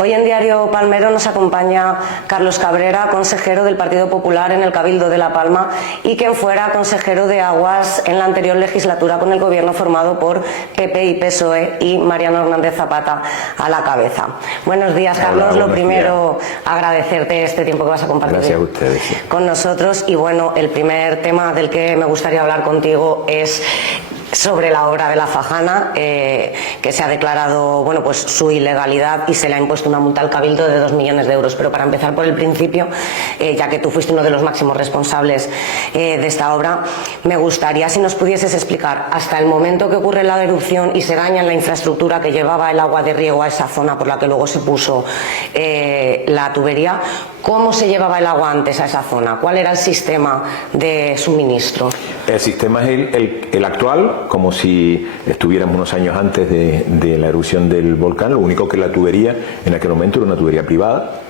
Hoy en Diario Palmero nos acompaña Carlos Cabrera, consejero del Partido Popular en el Cabildo de La Palma y quien fuera consejero de Aguas en la anterior legislatura con el gobierno formado por PP y PSOE y Mariano Hernández Zapata a la cabeza. Buenos días, Carlos. Lo primero, agradecerte este tiempo que vas a compartir con nosotros. Y bueno, el primer tema del que me gustaría hablar contigo es sobre la obra de La Fajana, que se ha declarado pues su ilegalidad y se le ha impuesto una multa al Cabildo de 2 millones de euros. Pero para empezar por el principio, ya que tú fuiste uno de los máximos responsables de esta obra, me gustaría si nos pudieses explicar hasta el momento que ocurre la erupción y se daña la infraestructura que llevaba el agua de riego a esa zona por la que luego se puso la tubería, ¿cómo se llevaba el agua antes a esa zona? ¿Cuál era el sistema de suministro? El sistema es el actual, como si estuviéramos unos años antes de la erupción del volcán. Lo único que la tubería en aquel momento era una tubería privada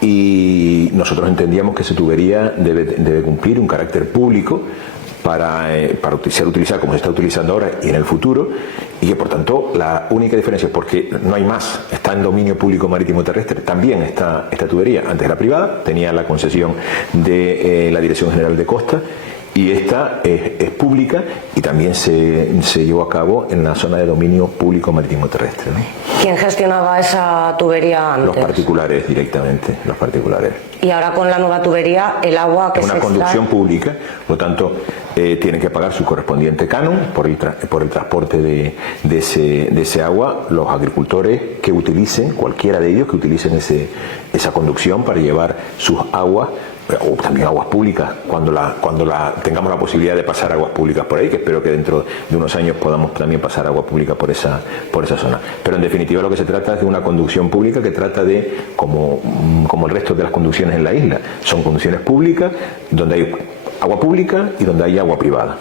y nosotros entendíamos que esa tubería debe cumplir un carácter público para ser utilizada como se está utilizando ahora y en el futuro, y que por tanto la única diferencia es porque no hay más, está en dominio público marítimo terrestre, también esta tubería antes era privada, tenía la concesión de la Dirección General de Costa, y esta es pública y también se llevó a cabo en la zona de dominio público marítimo terrestre, ¿no? ¿Quién gestionaba esa tubería antes? Los particulares directamente, los particulares. Y ahora con la nueva tubería, el agua que es una conducción pública, por lo tanto tienen que pagar su correspondiente canon por el transporte de ese agua. Los agricultores que utilicen, cualquiera de ellos que utilicen esa conducción para llevar sus aguas, o también aguas públicas, cuando tengamos la posibilidad de pasar aguas públicas por ahí, que espero que dentro de unos años podamos también pasar agua pública por esa zona. Pero en definitiva lo que se trata es de una conducción pública que trata de, como el resto de las conducciones en la isla, son conducciones públicas donde hay agua pública y donde hay agua privada.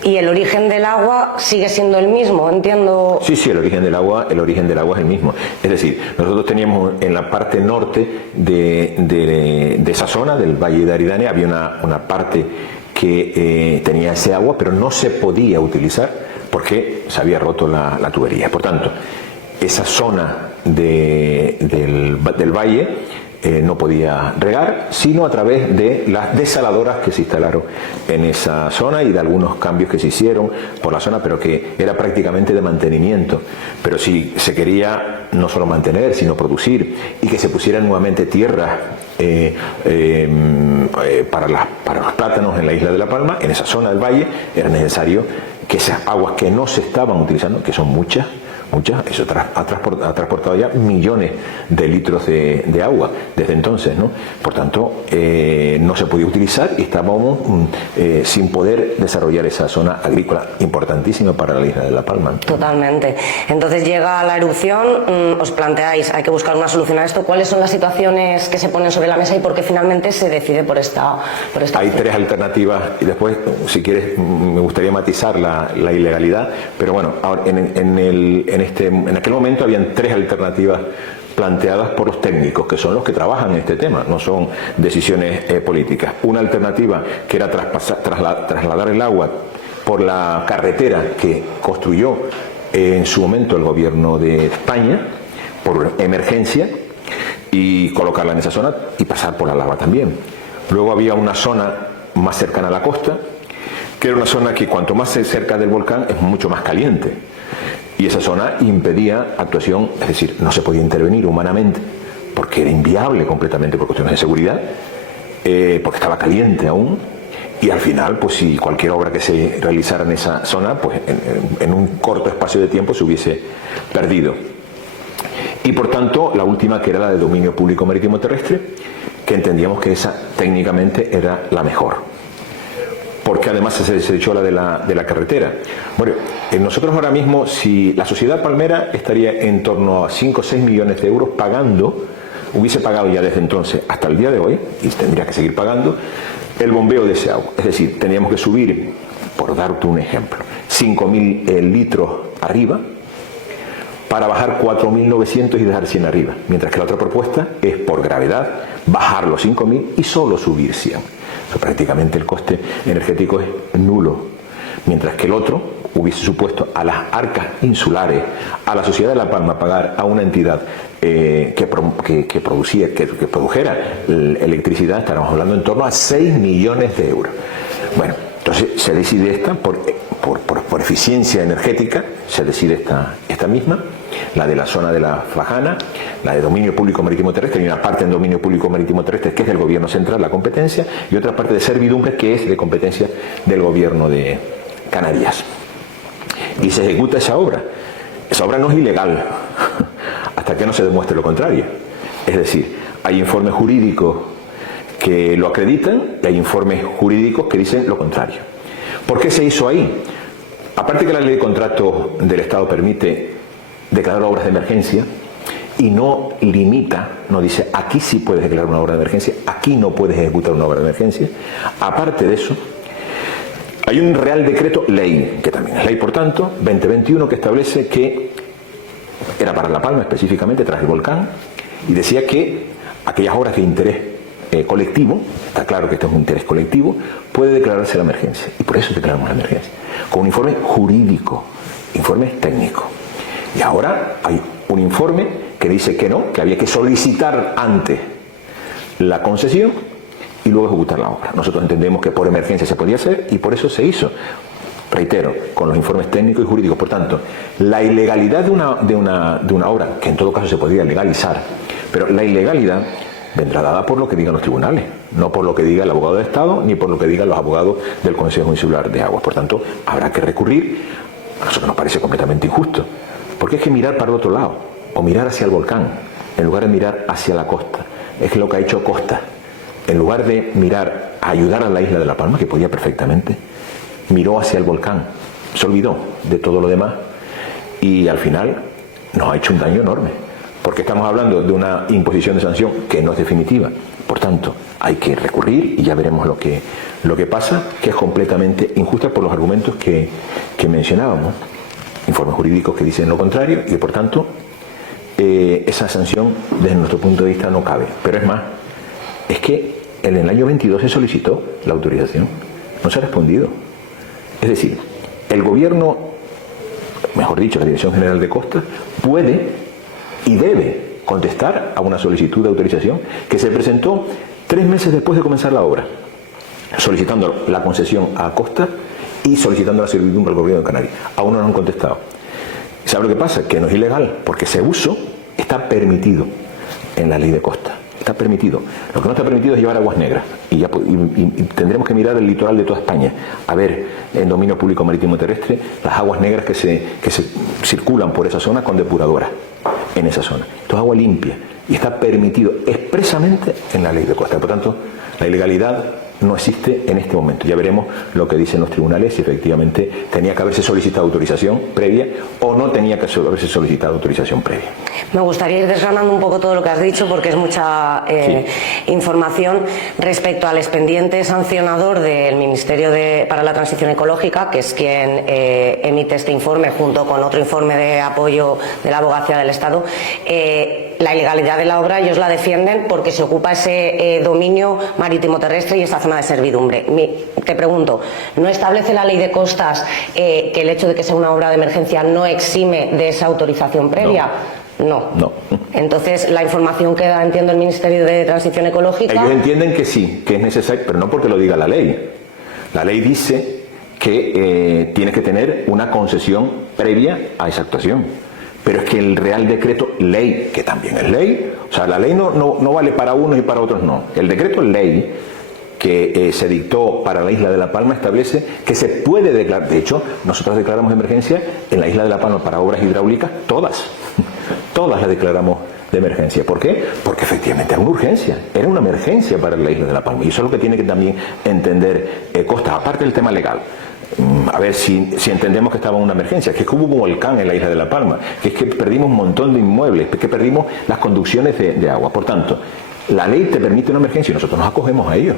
¿Y el origen del agua sigue siendo el mismo? Entiendo. Sí, el origen del agua es el mismo. Es decir, nosotros teníamos en la parte norte de esa zona, del Valle de Aridane, había una parte que tenía ese agua, pero no se podía utilizar porque se había roto la tubería. Por tanto, esa zona del valle no podía regar, sino a través de las desaladoras que se instalaron en esa zona y de algunos cambios que se hicieron por la zona, pero que era prácticamente de mantenimiento. Pero si se quería no solo mantener, sino producir y que se pusieran nuevamente tierras para los plátanos en la isla de La Palma, en esa zona del valle, era necesario que esas aguas que no se estaban utilizando, que son muchas, eso ha transportado ya millones de litros de agua desde entonces, ¿no? Por tanto, no se podía utilizar y estábamos sin poder desarrollar esa zona agrícola importantísima para la isla de La Palma. Totalmente. Entonces llega la erupción, os planteáis, hay que buscar una solución a esto. ¿Cuáles son las situaciones que se ponen sobre la mesa y por qué finalmente se decide por esta Hay tres alternativas y después, si quieres, me gustaría matizar la ilegalidad, pero bueno, ahora en aquel momento habían tres alternativas planteadas por los técnicos, que son los que trabajan en este tema, no son decisiones políticas. Una alternativa que era trasladar el agua por la carretera que construyó en su momento el gobierno de España, por emergencia, y colocarla en esa zona y pasar por la lava también. Luego había una zona más cercana a la costa, que era una zona que cuanto más cerca del volcán es mucho más caliente. Y esa zona impedía actuación, es decir, no se podía intervenir humanamente, porque era inviable completamente por cuestiones de seguridad, porque estaba caliente aún, y al final, pues si cualquier obra que se realizara en esa zona, pues en un corto espacio de tiempo se hubiese perdido. Y por tanto, la última, que era la de dominio público marítimo terrestre, que entendíamos que esa técnicamente era la mejor, porque además se echó la de la carretera. Bueno, nosotros ahora mismo, si la sociedad palmera estaría en torno a 5 o 6 millones de euros hubiese pagado ya desde entonces hasta el día de hoy, y tendría que seguir pagando, el bombeo de ese agua. Es decir, teníamos que subir, por darte un ejemplo, 5.000 litros arriba, para bajar 4.900 y dejar 100 arriba, mientras que la otra propuesta es por gravedad bajar los 5.000 y solo subir 100. Prácticamente el coste energético es nulo. mientras que el otro hubiese supuesto a las arcas insulares, a la sociedad de La Palma, pagar a una entidad que produjera electricidad, estábamos hablando en torno a 6 millones de euros. Bueno, entonces se decide esta, por eficiencia energética, se decide esta misma, la de la zona de la Fajana, la de dominio público marítimo terrestre, y una parte en dominio público marítimo terrestre que es del gobierno central, la competencia, y otra parte de servidumbre que es de competencia del gobierno de Canarias. Y se ejecuta esa obra. Esa obra no es ilegal hasta que no se demuestre lo contrario. Es decir, hay informes jurídicos que lo acreditan y hay informes jurídicos que dicen lo contrario. ¿Por qué se hizo ahí? Aparte que la ley de contratos del Estado permite declarar obras de emergencia y no limita, no dice aquí sí puedes declarar una obra de emergencia, aquí no puedes ejecutar una obra de emergencia. Aparte de eso, hay un Real Decreto Ley, que también es ley, por tanto, 2021, que establece que era para La Palma específicamente, tras el volcán, y decía que aquellas obras de interés colectivo, está claro que esto es un interés colectivo, puede declararse la emergencia, y por eso declaramos la emergencia, con un informe jurídico, informes técnicos. Y ahora hay un informe que dice que no, que había que solicitar antes la concesión y luego ejecutar la obra. Nosotros entendemos que por emergencia se podía hacer y por eso se hizo. Reitero, con los informes técnicos y jurídicos. Por tanto, la ilegalidad de una obra, que en todo caso se podría legalizar, pero la ilegalidad vendrá dada por lo que digan los tribunales, no por lo que diga el abogado de Estado ni por lo que digan los abogados del Consejo Insular de Aguas. Por tanto, habrá que recurrir. A nosotros nos parece completamente injusto, porque es que mirar para el otro lado o mirar hacia el volcán en lugar de mirar hacia la costa es lo que ha hecho Costa. En lugar de mirar a ayudar a la isla de La Palma, que podía perfectamente, miró hacia el volcán, se olvidó de todo lo demás y al final nos ha hecho un daño enorme, porque estamos hablando de una imposición de sanción que no es definitiva. Por tanto, hay que recurrir y ya veremos lo que pasa, que es completamente injusta por los argumentos que mencionábamos, informes jurídicos que dicen lo contrario y por tanto esa sanción desde nuestro punto de vista no cabe. Pero es más, es que en el año 22 se solicitó la autorización, no se ha respondido. Es decir, el gobierno, mejor dicho, la Dirección General de Costas, puede y debe contestar a una solicitud de autorización que se presentó 3 meses después de comenzar la obra, solicitando la concesión a Costa y solicitando la servidumbre al gobierno de Canarias. Aún no nos han contestado. ¿Sabe lo que pasa? Que no es ilegal, porque ese uso está permitido en la ley de Costa. Está permitido. Lo que no está permitido es llevar aguas negras. Y tendremos que mirar el litoral de toda España. A ver, en dominio público marítimo terrestre, las aguas negras que se circulan por esa zona con depuradoras en esa zona. Esto es agua limpia y está permitido expresamente en la ley de Costa. Por tanto, la ilegalidad no existe en este momento. Ya veremos lo que dicen los tribunales, si efectivamente tenía que haberse solicitado autorización previa o no tenía que haberse solicitado autorización previa. Me gustaría ir desgranando un poco todo lo que has dicho porque es mucha información respecto al expediente sancionador del Ministerio para la Transición Ecológica, que es quien emite este informe junto con otro informe de apoyo de la Abogacía del Estado. La ilegalidad de la obra ellos la defienden porque se ocupa ese dominio marítimo terrestre y esa zona de servidumbre. Te pregunto, ¿no establece la ley de costas que el hecho de que sea una obra de emergencia no exime de esa autorización previa? No. Entonces, la información que da, entiendo, el Ministerio de Transición Ecológica... Ellos entienden que sí, que es necesario, pero no porque lo diga la ley. La ley dice que tienes que tener una concesión previa a esa actuación. Pero es que el Real Decreto Ley, que también es ley, o sea, la ley no vale para unos y para otros no. El decreto Ley que se dictó para la isla de La Palma establece que se puede declarar, de hecho, nosotros declaramos emergencia en la isla de La Palma para obras hidráulicas, todas las declaramos de emergencia. ¿Por qué? Porque efectivamente era una urgencia, era una emergencia para la isla de La Palma. Y eso es lo que tiene que también entender Costa, aparte del tema legal. A ver si entendemos que estaba en una emergencia, que es que hubo un volcán en la isla de La Palma, que es que perdimos un montón de inmuebles, que perdimos las conducciones de agua. Por tanto, la ley te permite una emergencia y nosotros nos acogemos a ello.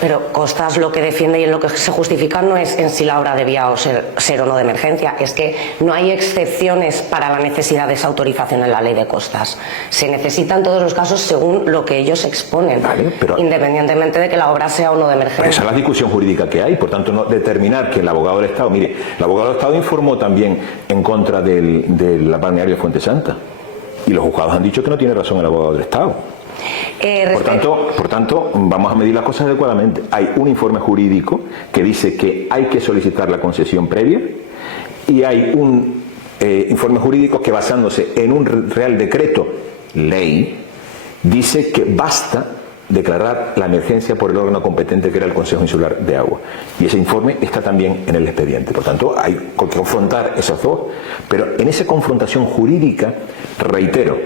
Pero Costas lo que defiende y en lo que se justifica no es en si la obra debía ser o no de emergencia, es que no hay excepciones para la necesidad de esa autorización en la ley de costas. Se necesita en todos los casos según lo que ellos exponen, vale, pero, independientemente de que la obra sea o no de emergencia. Pero esa es la discusión jurídica que hay, por tanto no determinar que el abogado del Estado, mire, el abogado del Estado informó también en contra del balneario de Fuente Santa y los juzgados han dicho que no tiene razón el abogado del Estado. Por tanto, vamos a medir las cosas adecuadamente. Hay un informe jurídico que dice que hay que solicitar la concesión previa y hay un informe jurídico que, basándose en un Real Decreto Ley, dice que basta declarar la emergencia por el órgano competente que era el Consejo Insular de Agua. Y ese informe está también en el expediente. Por tanto, hay que confrontar esos dos. Pero en esa confrontación jurídica, reitero,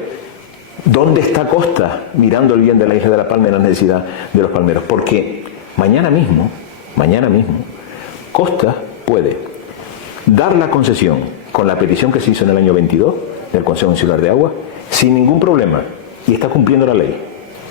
¿dónde está Costas mirando el bien de la isla de La Palma y la necesidad de los palmeros? Porque mañana mismo, Costas puede dar la concesión con la petición que se hizo en el año 22 del Consejo Insular de Agua sin ningún problema y está cumpliendo la ley.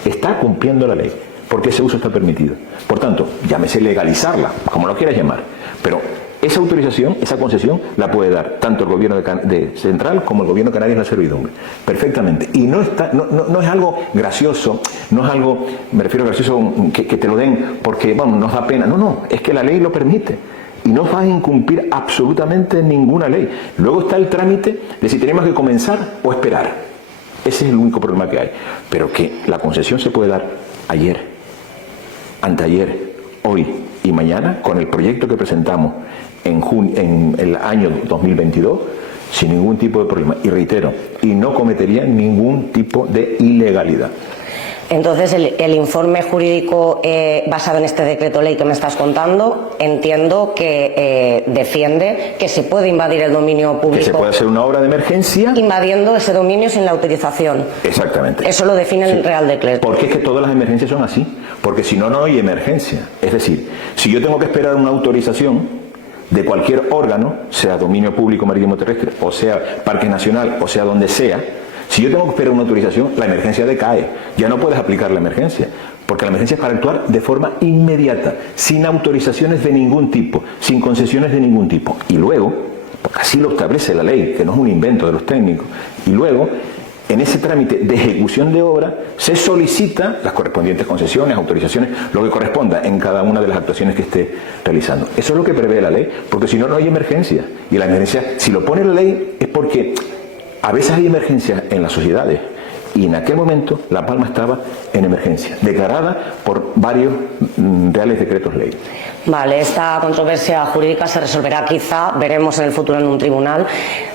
Está cumpliendo la ley porque ese uso está permitido. Por tanto, llámese legalizarla, como lo quieras llamar, pero esa autorización, esa concesión, la puede dar tanto el gobierno de central como el gobierno de Canarias en la servidumbre. Perfectamente. Y no es algo gracioso, no es algo, me refiero a gracioso que te lo den porque, bueno, nos da pena. No, es que la ley lo permite. Y no vas a incumplir absolutamente ninguna ley. Luego está el trámite de si tenemos que comenzar o esperar. Ese es el único problema que hay. Pero que la concesión se puede dar ayer, anteayer, hoy y mañana con el proyecto que presentamos en el año 2022 sin ningún tipo de problema. Y reitero, y no cometería ningún tipo de ilegalidad. Entonces, el informe jurídico basado en este decreto ley que me estás contando, entiendo que defiende que se puede invadir el dominio público. Que se puede hacer una obra de emergencia. Invadiendo ese dominio sin la autorización. Exactamente. Eso lo define el Real Decreto. Porque es que todas las emergencias son así. Porque si no, no hay emergencia. Es decir, si yo tengo que esperar una autorización de cualquier órgano, sea dominio público marítimo terrestre, o sea parque nacional, o sea donde sea, si yo tengo que esperar una autorización, la emergencia decae. Ya no puedes aplicar la emergencia, porque la emergencia es para actuar de forma inmediata, sin autorizaciones de ningún tipo, sin concesiones de ningún tipo. Y luego, porque así lo establece la ley, que no es un invento de los técnicos, y luego, en ese trámite de ejecución de obra, se solicita las correspondientes concesiones, autorizaciones, lo que corresponda en cada una de las actuaciones que esté realizando. Eso es lo que prevé la ley, porque si no, no hay emergencia. Y la emergencia, si lo pone la ley, es porque a veces hay emergencias en las sociedades y en aquel momento La Palma estaba en emergencia, declarada por varios reales decretos ley. Vale, esta controversia jurídica se resolverá quizá, veremos en el futuro en un tribunal.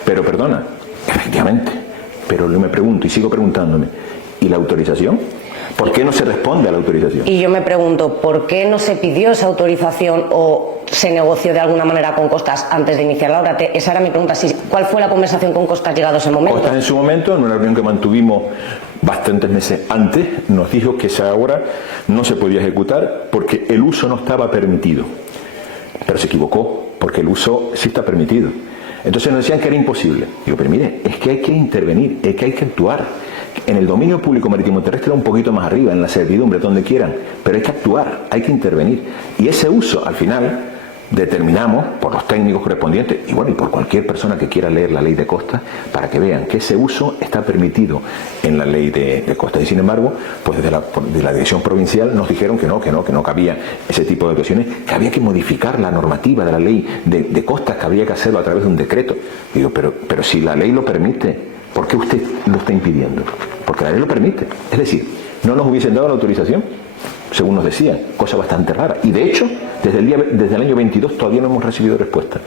Pero perdona, efectivamente, pero yo me pregunto y sigo preguntándome, ¿y la autorización? ¿Por qué no se responde a la autorización? Y yo me pregunto, ¿por qué no se pidió esa autorización o se negoció de alguna manera con Costas antes de iniciar la obra? Esa era mi pregunta. ¿Cuál fue la conversación con Costas llegado ese momento? Costas en su momento, en una reunión que mantuvimos bastantes meses antes, nos dijo que esa obra no se podía ejecutar porque el uso no estaba permitido. Pero se equivocó, porque el uso sí está permitido. Entonces nos decían que era imposible. Digo, pero mire, es que hay que intervenir, es que hay que actuar. En el dominio público marítimo terrestre un poquito más arriba, en la servidumbre, donde quieran, pero hay que actuar, hay que intervenir. Y ese uso, al final, determinamos por los técnicos correspondientes y bueno, y por cualquier persona que quiera leer la ley de costas, para que vean que ese uso está permitido en la ley de costas. Y sin embargo, pues desde la dirección provincial nos dijeron que no cabía ese tipo de actuaciones, que había que modificar la normativa de la ley de costas, que había que hacerlo a través de un decreto. Digo, pero si la ley lo permite, ¿por qué usted lo está impidiendo? Porque la ley lo permite. Es decir, no nos hubiesen dado la autorización, según nos decían, cosa bastante rara. Y de hecho, desde el año 22 todavía no hemos recibido respuesta.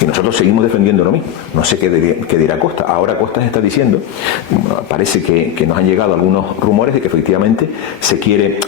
Y nosotros seguimos defendiendo lo mismo. No sé qué dirá Costas. Ahora Costas está diciendo, bueno, parece que nos han llegado algunos rumores de que efectivamente se quiere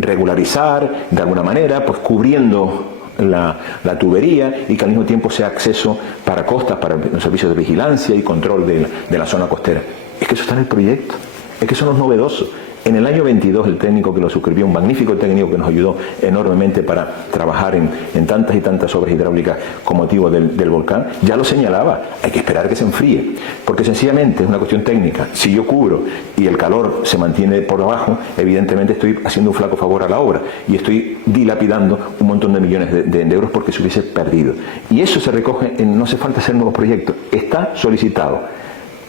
regularizar de alguna manera, pues cubriendo la tubería y que al mismo tiempo sea acceso para Costas, para los servicios de vigilancia y control de la zona costera. Es que eso está en el proyecto, es que eso no es novedoso, En el año 22 el técnico que lo suscribió, un magnífico técnico que nos ayudó enormemente para trabajar en tantas y tantas obras hidráulicas con motivo del volcán, ya lo señalaba, hay que esperar que se enfríe, porque sencillamente es una cuestión técnica. Si yo cubro y el calor se mantiene por abajo, evidentemente estoy haciendo un flaco favor a la obra y estoy dilapidando un montón de millones de euros porque se hubiese perdido. Y eso se recoge no hace falta hacer nuevos proyectos, está solicitado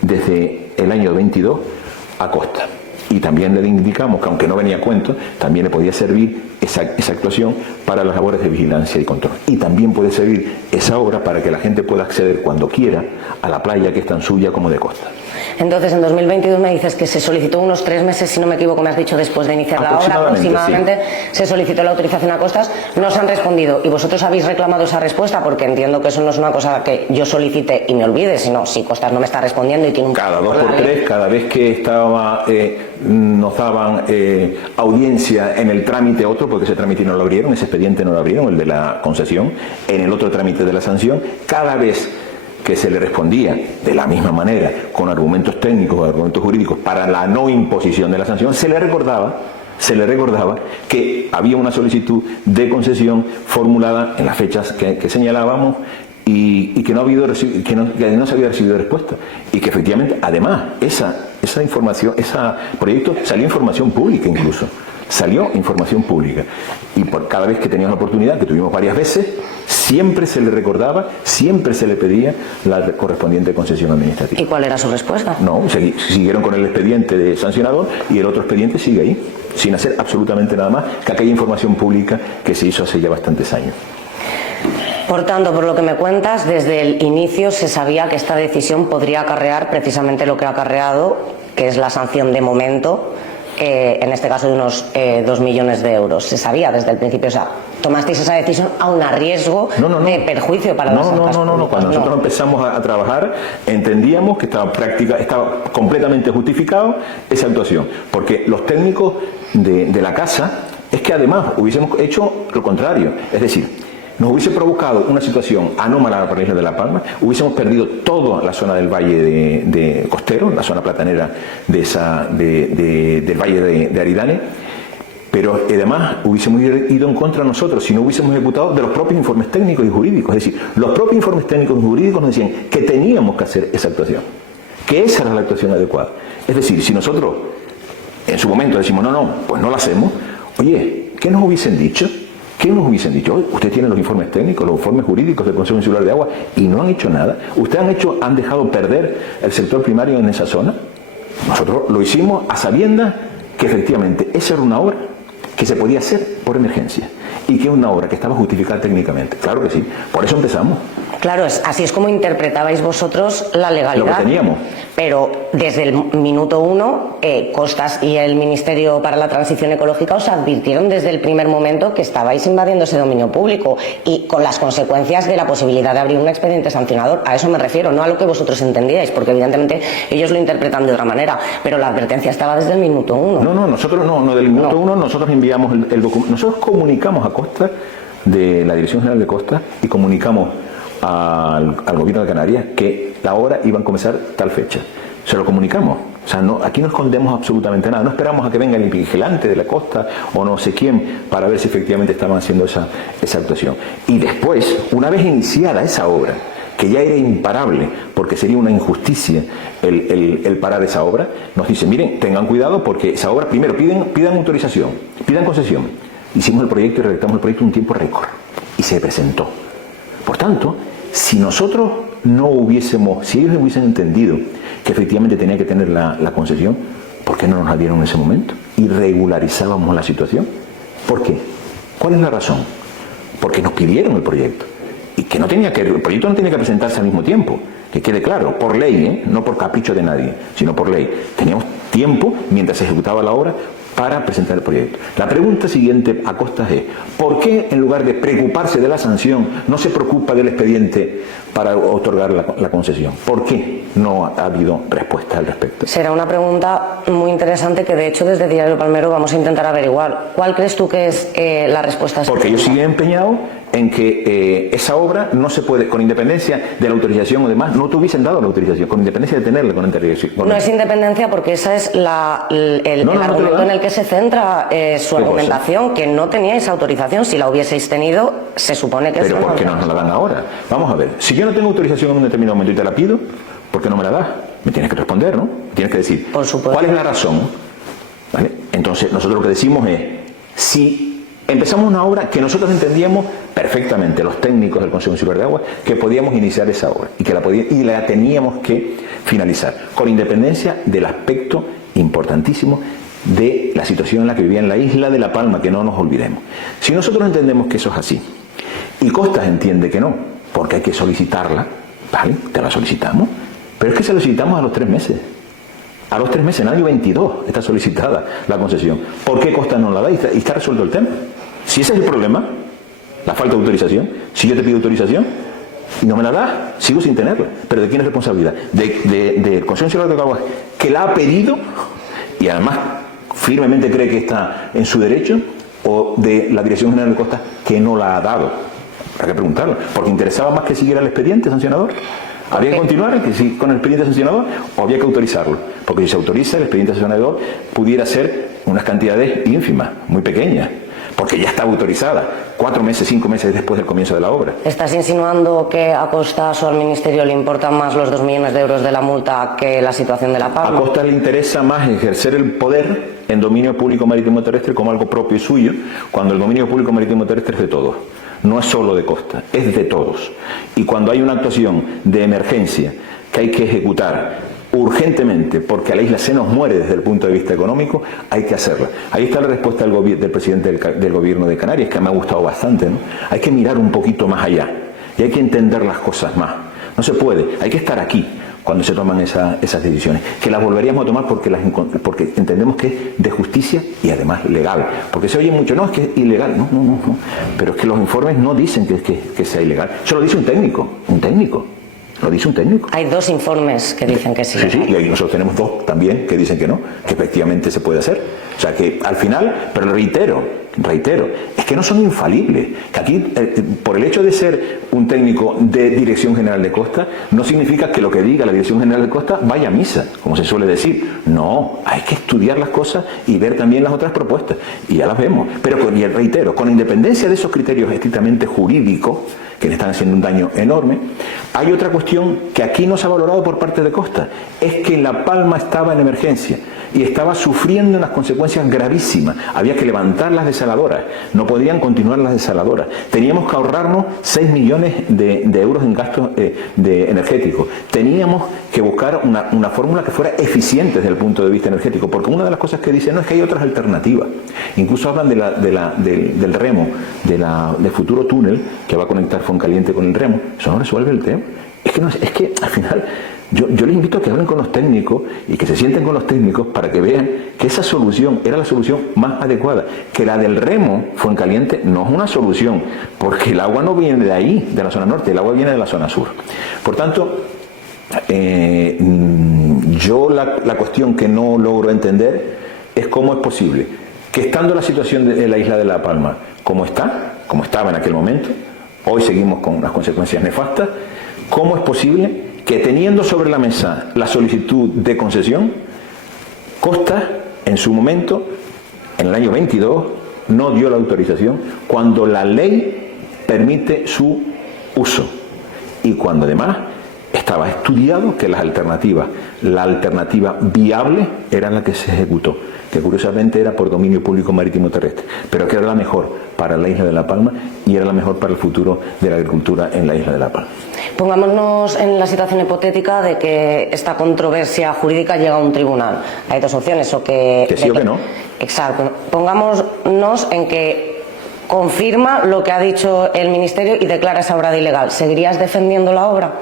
desde el año 22 a Costa. Y también le indicamos que, aunque no venía a cuento, también le podía servir esa actuación para las labores de vigilancia y control. Y también puede servir esa obra para que la gente pueda acceder cuando quiera a la playa, que es tan suya como de Costa. Entonces, en 2022 me dices que se solicitó unos 3 meses, si no me equivoco, me has dicho, después de iniciar la obra, aproximadamente, sí. Se solicitó la autorización a Costas, no se han respondido, y vosotros habéis reclamado esa respuesta, porque entiendo que eso no es una cosa que yo solicite y me olvide, sino si Costas no me está respondiendo y tiene un... Cada 2 por 3, cada vez que nos daban audiencia en el trámite otro, porque ese trámite no lo abrieron, ese expediente no lo abrieron, el de la concesión, en el otro trámite de la sanción, cada vez que se le respondía de la misma manera, con argumentos técnicos, argumentos jurídicos, para la no imposición de la sanción, se le recordaba que había una solicitud de concesión formulada en las fechas que señalábamos y que no se había recibido respuesta. Y que efectivamente, además, esa información, ese proyecto salió información pública incluso. Salió información pública y por cada vez que teníamos la oportunidad, que tuvimos varias veces, siempre se le recordaba, siempre se le pedía la correspondiente concesión administrativa. ¿Y cuál era su respuesta? No, siguieron con el expediente de sancionador y el otro expediente sigue ahí, sin hacer absolutamente nada más que aquella información pública que se hizo hace ya bastantes años. Por tanto, por lo que me cuentas, desde el inicio se sabía que esta decisión podría acarrear precisamente lo que ha acarreado, que es la sanción de momento, en este caso de unos 2 millones de euros. Se sabía desde el principio, o sea, tomasteis esa decisión aun a riesgo de perjuicio para las arcas públicas. No. Cuando nosotros empezamos a trabajar, entendíamos que estaba completamente justificado esa actuación, porque los técnicos de la casa, es que además hubiésemos hecho lo contrario, es decir, nos hubiese provocado una situación anómala para la isla de La Palma, hubiésemos perdido toda la zona del valle de costero, la zona platanera del valle de Aridane, pero además hubiésemos ido en contra de nosotros si no hubiésemos ejecutado de los propios informes técnicos y jurídicos. Es decir, los propios informes técnicos y jurídicos nos decían que teníamos que hacer esa actuación, que esa era la actuación adecuada. Es decir, si nosotros en su momento decimos pues no la hacemos, oye, ¿qué nos hubiesen dicho? ¿Qué nos hubiesen dicho? Ustedes tienen los informes técnicos, los informes jurídicos del Consejo Insular de Agua y no han hecho nada. ¿Ustedes han dejado perder el sector primario en esa zona? Nosotros lo hicimos a sabiendas que efectivamente esa era una obra que se podía hacer por emergencia y que es una obra que estaba justificada técnicamente. Claro que sí, por eso empezamos. Claro, así es como interpretabais vosotros la legalidad. Lo que teníamos. Pero desde el minuto 1, Costas y el Ministerio para la Transición Ecológica os advirtieron desde el primer momento que estabais invadiendo ese dominio público y con las consecuencias de la posibilidad de abrir un expediente sancionador. A eso me refiero, no a lo que vosotros entendíais, porque evidentemente ellos lo interpretan de otra manera, pero la advertencia estaba desde el minuto 1. No, nosotros no del minuto 1 nosotros enviamos el documento. Nosotros comunicamos a Costa, de la Dirección General de Costa, y comunicamos al gobierno de Canarias que la obra iba a comenzar tal fecha. Se lo comunicamos. O sea, aquí no escondemos absolutamente nada. No esperamos a que venga el vigilante de la costa o no sé quién para ver si efectivamente estaban haciendo esa actuación. Y después, una vez iniciada esa obra, que ya era imparable, porque sería una injusticia el parar esa obra, nos dicen, miren, tengan cuidado porque esa obra, primero pidan autorización, pidan concesión. Hicimos el proyecto y redactamos el proyecto en un tiempo récord. Y se presentó. Por tanto, si nosotros si ellos hubiesen entendido que efectivamente tenía que tener la concesión, ¿por qué no nos la dieron en ese momento? Y regularizábamos la situación. ¿Por qué? ¿Cuál es la razón? Porque nos pidieron el proyecto. Y que el proyecto no tenía que presentarse al mismo tiempo. Que quede claro, por ley, no por capricho de nadie, sino por ley. Teníamos tiempo, mientras se ejecutaba la obra, para presentar el proyecto. La pregunta siguiente a Costas es, ¿por qué en lugar de preocuparse de la sanción no se preocupa del expediente para otorgar la concesión? ¿Por qué no ha habido respuesta al respecto? Será una pregunta muy interesante que de hecho desde Diario Palmero vamos a intentar averiguar. ¿Cuál crees tú que es la respuesta a esta Porque pregunta? ellos siguen empeñados en que esa obra no se puede, con independencia de la autorización o demás, no te hubiesen dado la autorización, con independencia de tenerla con autorización. No es independencia porque ese es el argumento en el que se centra su argumentación, que no teníais autorización. Si la hubieseis tenido, se supone que... Pero ¿por qué no nos la dan ahora? Vamos a ver, si yo no tengo autorización en un determinado momento y te la pido, ¿por qué no me la das? Me tienes que responder, ¿no? Me tienes que decir, por supuesto, ¿cuál es la razón? ¿Vale? Entonces, nosotros lo que decimos es, si empezamos una obra que nosotros entendíamos perfectamente, los técnicos del Consejo Superior de Aguas, que podíamos iniciar esa obra y que la teníamos que finalizar, con independencia del aspecto importantísimo de la situación en la que vivía en la isla de La Palma, que no nos olvidemos. Si nosotros entendemos que eso es así, y Costas entiende que no, porque hay que solicitarla, ¿vale? Te la solicitamos, pero es que se la solicitamos a los 3 meses. A los 3 meses, en el año 22, está solicitada la concesión. ¿Por qué Costas no la da y está resuelto el tema? Si ese es el problema, la falta de autorización, si yo te pido autorización y no me la das, sigo sin tenerla. ¿Pero de quién es responsabilidad? Del Consejo Superior de Aguas, que la ha pedido y además firmemente cree que está en su derecho, o de la Dirección General de Costas, que no la ha dado. Habrá que preguntarlo, porque interesaba más que siguiera el expediente sancionador. ¿Habría que continuar con el expediente sancionador o había que autorizarlo? Porque si se autoriza, el expediente sancionador pudiera ser unas cantidades ínfimas, muy pequeñas, porque ya estaba autorizada 4 meses, 5 meses después del comienzo de la obra. ¿Estás insinuando que a Costas o al Ministerio le importan más los 2 millones de euros de la multa que la situación de La Palma? A Costas le interesa más ejercer el poder en dominio público marítimo terrestre como algo propio y suyo, cuando el dominio público marítimo terrestre es de todos. No es solo de Costas, es de todos. Y cuando hay una actuación de emergencia que hay que ejecutar urgentemente, porque a la isla se nos muere desde el punto de vista económico, hay que hacerla. Ahí está la respuesta del presidente del gobierno de Canarias, que me ha gustado bastante, ¿no? Hay que mirar un poquito más allá y hay que entender las cosas más. No se puede, hay que estar aquí cuando se toman esas decisiones, que las volveríamos a tomar porque entendemos que es de justicia y además legal, porque se oye mucho, no, es que es ilegal, no, pero es que los informes no dicen que sea ilegal, eso lo dice un técnico, lo dice un técnico. Hay 2 informes que dicen que sí. Sí, y nosotros tenemos 2 también que dicen que no, que efectivamente se puede hacer. O sea que al final, pero reitero, es que no son infalibles. Que aquí, por el hecho de ser un técnico de Dirección General de Costa, no significa que lo que diga la Dirección General de Costa vaya a misa, como se suele decir. No, hay que estudiar las cosas y ver también las otras propuestas. Y ya las vemos. Pero, reitero, con independencia de esos criterios estrictamente jurídicos, que le están haciendo un daño enorme, hay otra cuestión que aquí no se ha valorado por parte de Costa, es que La Palma estaba en emergencia y estaba sufriendo unas consecuencias gravísimas. Había que levantar las desaladoras, no podían continuar las desaladoras. Teníamos que ahorrarnos 6 millones de euros en gastos energéticos. Teníamos que buscar una fórmula que fuera eficiente desde el punto de vista energético, porque una de las cosas que dicen no es que hay otras alternativas. Incluso hablan del remo, del futuro túnel que va a conectar Fuencaliente con el remo. Eso no resuelve el tema. Es que al final yo les invito a que hablen con los técnicos y que se sienten con los técnicos para que vean que esa solución era la solución más adecuada, que la del remo Fuencaliente no es una solución, porque el agua no viene de ahí, de la zona norte, el agua viene de la zona sur. Por tanto, yo la cuestión que no logro entender es cómo es posible que, estando la situación de la isla de La Palma como estaba en aquel momento, hoy seguimos con unas consecuencias nefastas, ¿cómo es posible que, teniendo sobre la mesa la solicitud de concesión, Costas en su momento, en el año 22, no dio la autorización cuando la ley permite su uso y cuando además estaba estudiado que la alternativa viable era la que se ejecutó, que curiosamente era por dominio público marítimo terrestre, pero que era la mejor para la isla de La Palma y era la mejor para el futuro de la agricultura en la isla de La Palma. Pongámonos en la situación hipotética de que esta controversia jurídica llega a un tribunal. Hay 2 opciones, o que sí o que no. Exacto. Pongámonos en que confirma lo que ha dicho el Ministerio y declara esa obra de ilegal. ¿Seguirías defendiendo la obra?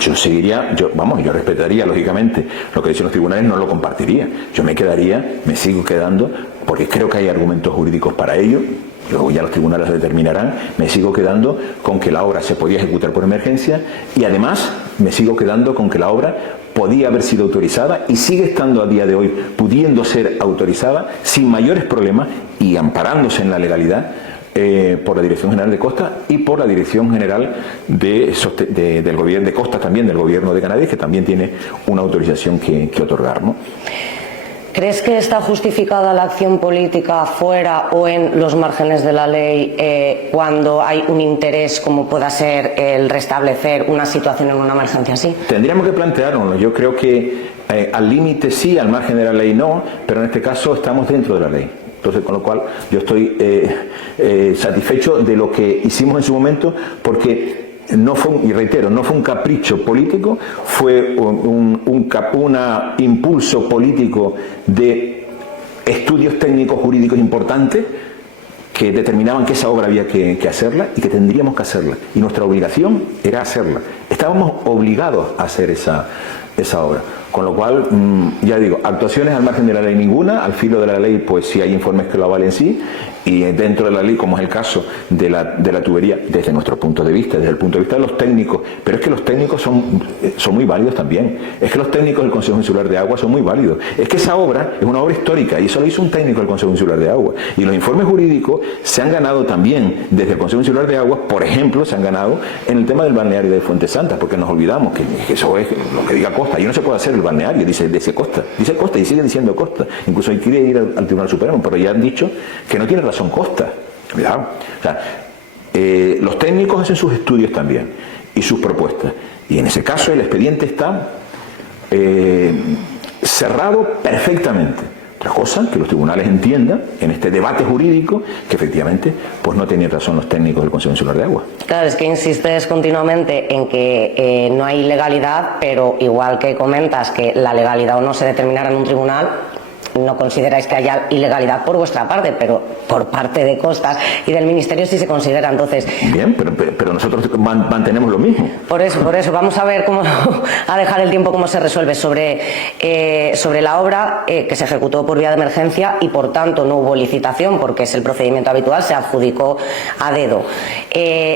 Yo respetaría lógicamente lo que dicen los tribunales, no lo compartiría. Yo me sigo quedando, porque creo que hay argumentos jurídicos para ello, luego ya los tribunales determinarán, me sigo quedando con que la obra se podía ejecutar por emergencia y además me sigo quedando con que la obra podía haber sido autorizada y sigue estando a día de hoy pudiendo ser autorizada sin mayores problemas y amparándose en la legalidad por la Dirección General de Costas y por la Dirección General del Gobierno de Costas, también del Gobierno de Canarias, que también tiene una autorización que otorgar, ¿no? ¿Crees que está justificada la acción política fuera o en los márgenes de la ley cuando hay un interés como pueda ser el restablecer una situación en una emergencia así? Tendríamos que plantearnos. Yo creo que al límite sí, al margen de la ley no, pero en este caso estamos dentro de la ley. Entonces, con lo cual yo estoy satisfecho de lo que hicimos en su momento, porque no fue, y reitero, no fue un capricho político, fue un impulso político de estudios técnicos jurídicos importantes que determinaban que esa obra había que hacerla y que tendríamos que hacerla. Y nuestra obligación era hacerla. Estábamos obligados a hacer esa obra. Con lo cual, ya digo, actuaciones al margen de la ley ninguna, al filo de la ley pues sí hay informes que lo avalen sí, y dentro de la ley, como es el caso de la tubería, desde nuestro punto de vista, desde el punto de vista de los técnicos, pero es que los técnicos son muy válidos también, es que los técnicos del Consejo Insular de Agua son muy válidos, es que esa obra es una obra histórica y eso lo hizo un técnico del Consejo Insular de Agua, y los informes jurídicos se han ganado también desde el Consejo Insular de Agua, por ejemplo, se han ganado en el tema del balneario de Fuente Santa, porque nos olvidamos que eso es lo que diga Costa, y no se puede hacer el balneario, dice Costa y sigue diciendo Costa, incluso hay que ir al Tribunal Supremo, pero ya han dicho que no tiene razón Costa. Cuidado. O sea, los técnicos hacen sus estudios también y sus propuestas, y en ese caso el expediente está cerrado perfectamente. Otra cosa, que los tribunales entiendan en este debate jurídico que efectivamente pues no tenían razón los técnicos del Consejo Insular de Agua. Claro, es que insistes continuamente en que no hay ilegalidad, pero igual que comentas que la legalidad o no se determinará en un tribunal, no consideráis que haya ilegalidad por vuestra parte, pero por parte de Costas y del Ministerio sí se considera. Entonces, bien, pero nosotros mantenemos lo mismo. Por eso, vamos a ver cómo, a dejar el tiempo cómo se resuelve sobre la obra que se ejecutó por vía de emergencia y por tanto no hubo licitación porque es el procedimiento habitual, se adjudicó a dedo.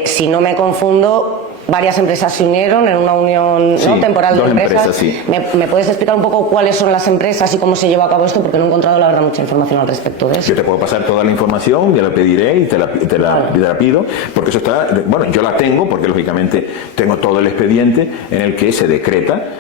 Si no me confundo, varias empresas se unieron en una unión temporal de empresas. Sí. ¿Me puedes explicar un poco cuáles son las empresas y cómo se llevó a cabo esto? Porque no he encontrado, la verdad, mucha información al respecto de eso. Yo te puedo pasar toda la información, ya la pediré y te la pido, porque eso está, bueno, yo la tengo, porque lógicamente tengo todo el expediente en el que se decreta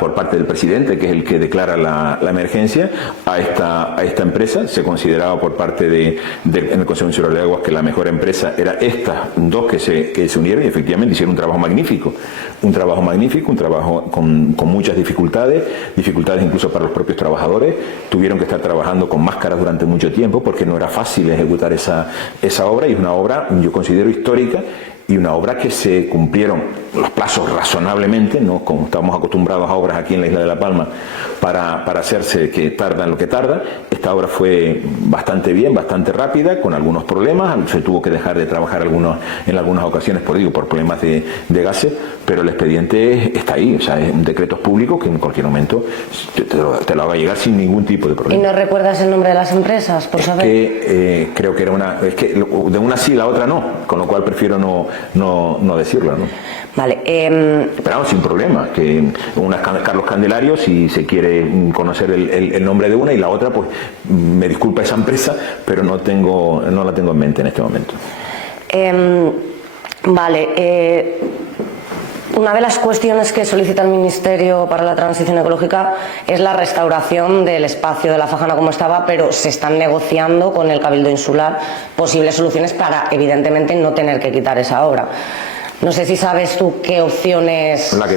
por parte del presidente, que es el que declara la emergencia, a esta empresa. Se consideraba por parte en el Consejo Insular de Aguas que la mejor empresa era estas dos que se unieron y efectivamente hicieron un trabajo magnífico, un trabajo con muchas dificultades incluso para los propios trabajadores. Tuvieron que estar trabajando con máscaras durante mucho tiempo porque no era fácil ejecutar esa obra, y es una obra, yo considero, histórica, y una obra que se cumplieron los plazos razonablemente, no como estamos acostumbrados a obras aquí en la isla de La Palma para hacerse, que tardan lo que tarda. Esta obra fue bastante bien, bastante rápida, con algunos problemas, se tuvo que dejar de trabajar en algunas ocasiones por problemas de gases, pero el expediente está ahí, o sea, es un decreto público que en cualquier momento te lo haga llegar sin ningún tipo de problema. ¿Y no recuerdas el nombre de las empresas, por saber? Que creo que era de una sí, la otra no, con lo cual prefiero no decirlo, ¿no? Vale. Pero vamos, sin problema, que una es Carlos Candelario, si se quiere conocer el nombre de una, y la otra, pues me disculpa esa empresa, pero no la tengo en mente en este momento. Vale. Una de las cuestiones que solicita el Ministerio para la Transición Ecológica es la restauración del espacio de la Fajana como estaba, pero se están negociando con el Cabildo Insular posibles soluciones para, evidentemente, no tener que quitar esa obra. No sé si sabes tú qué opciones... La que